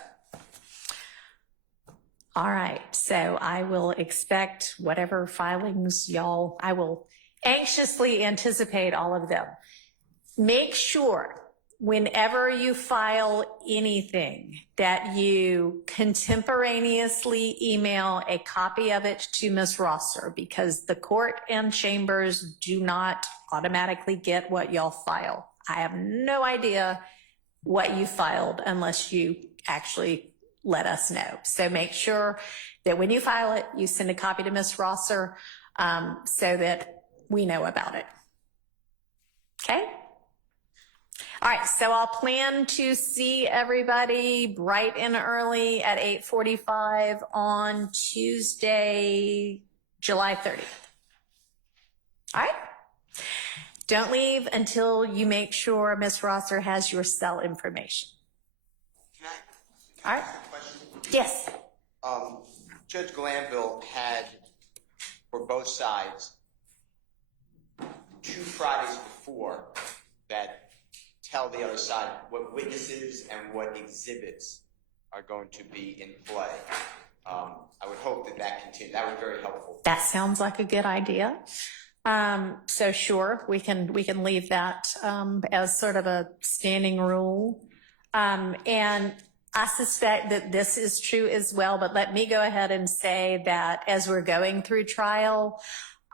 all right. So I will expect whatever filings y'all, I will anxiously anticipate all of them. Make sure whenever you file anything that you contemporaneously email a copy of it to Ms. Rosser, because the court and chambers do not automatically get what y'all file. I have no idea what you filed unless you actually let us know. So make sure that when you file it, you send a copy to Ms. Rosser so that we know about it. Okay? All right, so I'll plan to see everybody bright and early at 8:45 on Tuesday, July 30th. All right? Don't leave until you make sure Ms. Rosser has your cell information. Can I All right. ask a question? Yes. Judge Glanville had, for both sides, 2 Fridays before that tell the other side what witnesses and what exhibits are going to be in play. I would hope that continues. That would be very helpful. That sounds like a good idea. So sure, we can leave that as sort of a standing rule. And I suspect that this is true as well, but let me go ahead and say that as we're going through trial,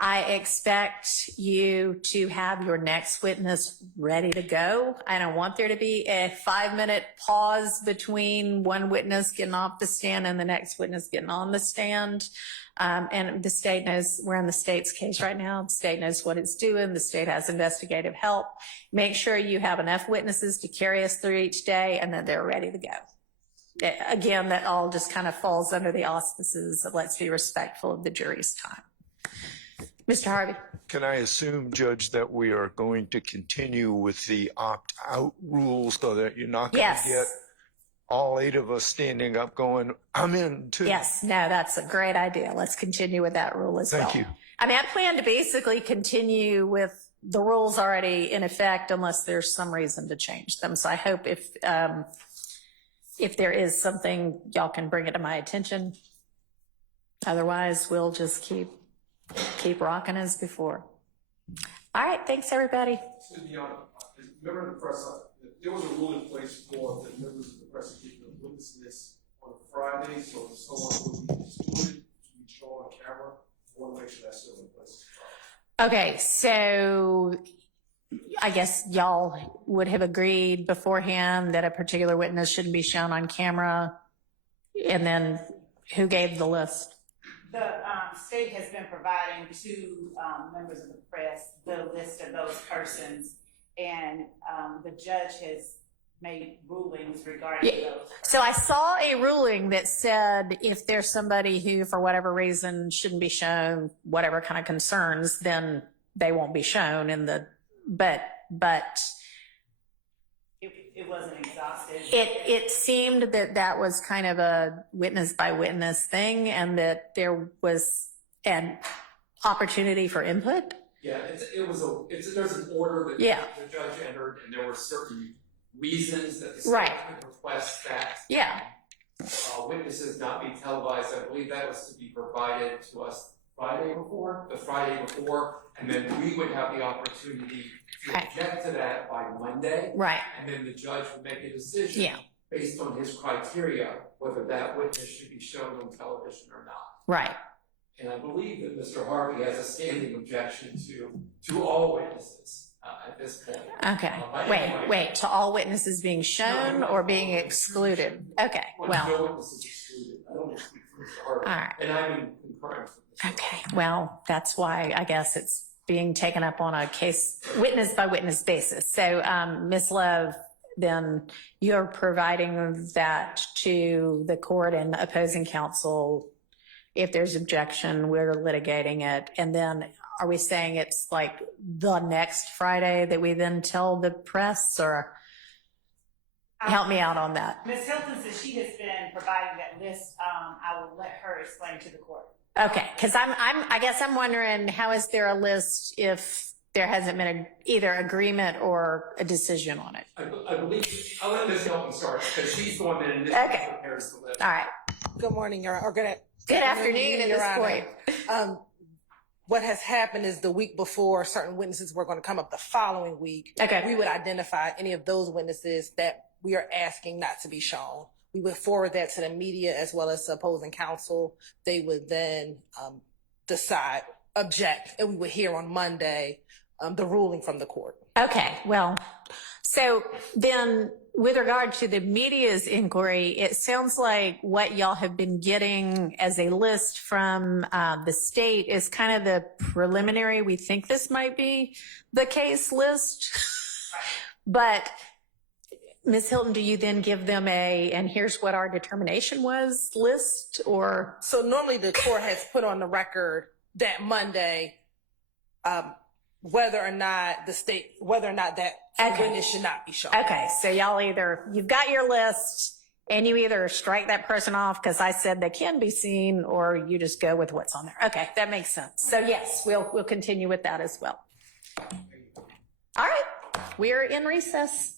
I expect you to have your next witness ready to go. I don't want there to be a 5-minute pause between one witness getting off the stand and the next witness getting on the stand. And the state knows, we're in the state's case right now. The state knows what it's doing. The state has investigative help. Make sure you have enough witnesses to carry us through each day and that they're ready to go. Again, that all just kind of falls under the auspices of let's be respectful of the jury's time. Mr. Harvey. Can I assume, Judge, that we are going to continue with the opt-out rules so that you're not going to get all 8 of us standing up going, I'm in too? Yes, no, that's a great idea. Let's continue with that rule as well. Thank you. I mean, I plan to basically continue with the rules already in effect unless there's some reason to change them. So I hope if there is something, y'all can bring it to my attention. Otherwise, we'll just keep rocking as before. All right, thanks everybody. To be honest, remember the press, there was a rule in place for members of the press get the witness list on Friday, so if someone will be excluded to be shown on camera, I want to make sure that's still in place. Okay, so I guess y'all would have agreed beforehand that a particular witness shouldn't be shown on camera. And then who gave the list? The state has been providing to members of the press the list of those persons, and the judge has made rulings regarding those. So I saw a ruling that said if there's somebody who, for whatever reason, shouldn't be shown, whatever kind of concerns, then they won't be shown in the, but it wasn't exhaustive. it seemed that that was kind of a witness by witness thing, and that there was an opportunity for input. Yeah, there's an order that Yeah. the judge entered, and there were certain reasons that the Right. state could request that Yeah. witnesses not be televised. I believe that was to be provided to us the Friday before, and then we would have the opportunity to Right. object to that by Monday, Right. and then the judge would make a decision Yeah. based on his criteria whether that witness should be shown on television or not. Right. And I believe that Mr. Harvey has a standing objection to all witnesses at this point. Okay. But Wait, anyway. wait. To all witnesses being shown or being excluded? Okay. Well. No witnesses excluded. I don't want to speak for Mr. Harvey. All right. And I'm in concurrence with Mr. Okay. Well, that's why I guess it's being taken up on a case witness by witness basis. So, Ms. Love, then you're providing that to the court and the opposing counsel. If there's objection, we're litigating it. And then are we saying it's like the next Friday that we then tell the press, or help me out on that? Ms. Hilton says she has been providing that list. I will let her explain to the court. Okay. Cause I guess I'm wondering, how is there a list if there hasn't been either agreement or a decision on it? I believe, I'll let Ms. Hilton start, because she's the one that initially Okay. prepares the list. All right. Good morning, or good afternoon at Your this Honor. point. What has happened is the week before, certain witnesses were going to come up the following week. Okay. We would identify any of those witnesses that we are asking not to be shown. We would forward that to the media as well as the opposing counsel. They would then decide, object, and we would hear on Monday the ruling from the court. Okay. Well, so then with regard to the media's inquiry, it sounds like what y'all have been getting as a list from the state is kind of the preliminary. We think this might be the case list. But Ms. Hilton, do you then give them and here's what our determination was list, or? So normally the court has put on the record that Monday, whether or not that witness should not be shown. Okay, so you've got your list and you either strike that person off because I said they can be seen, or you just go with what's on there. Okay, that makes sense. So yes, we'll continue with that as well. All right, we're in recess.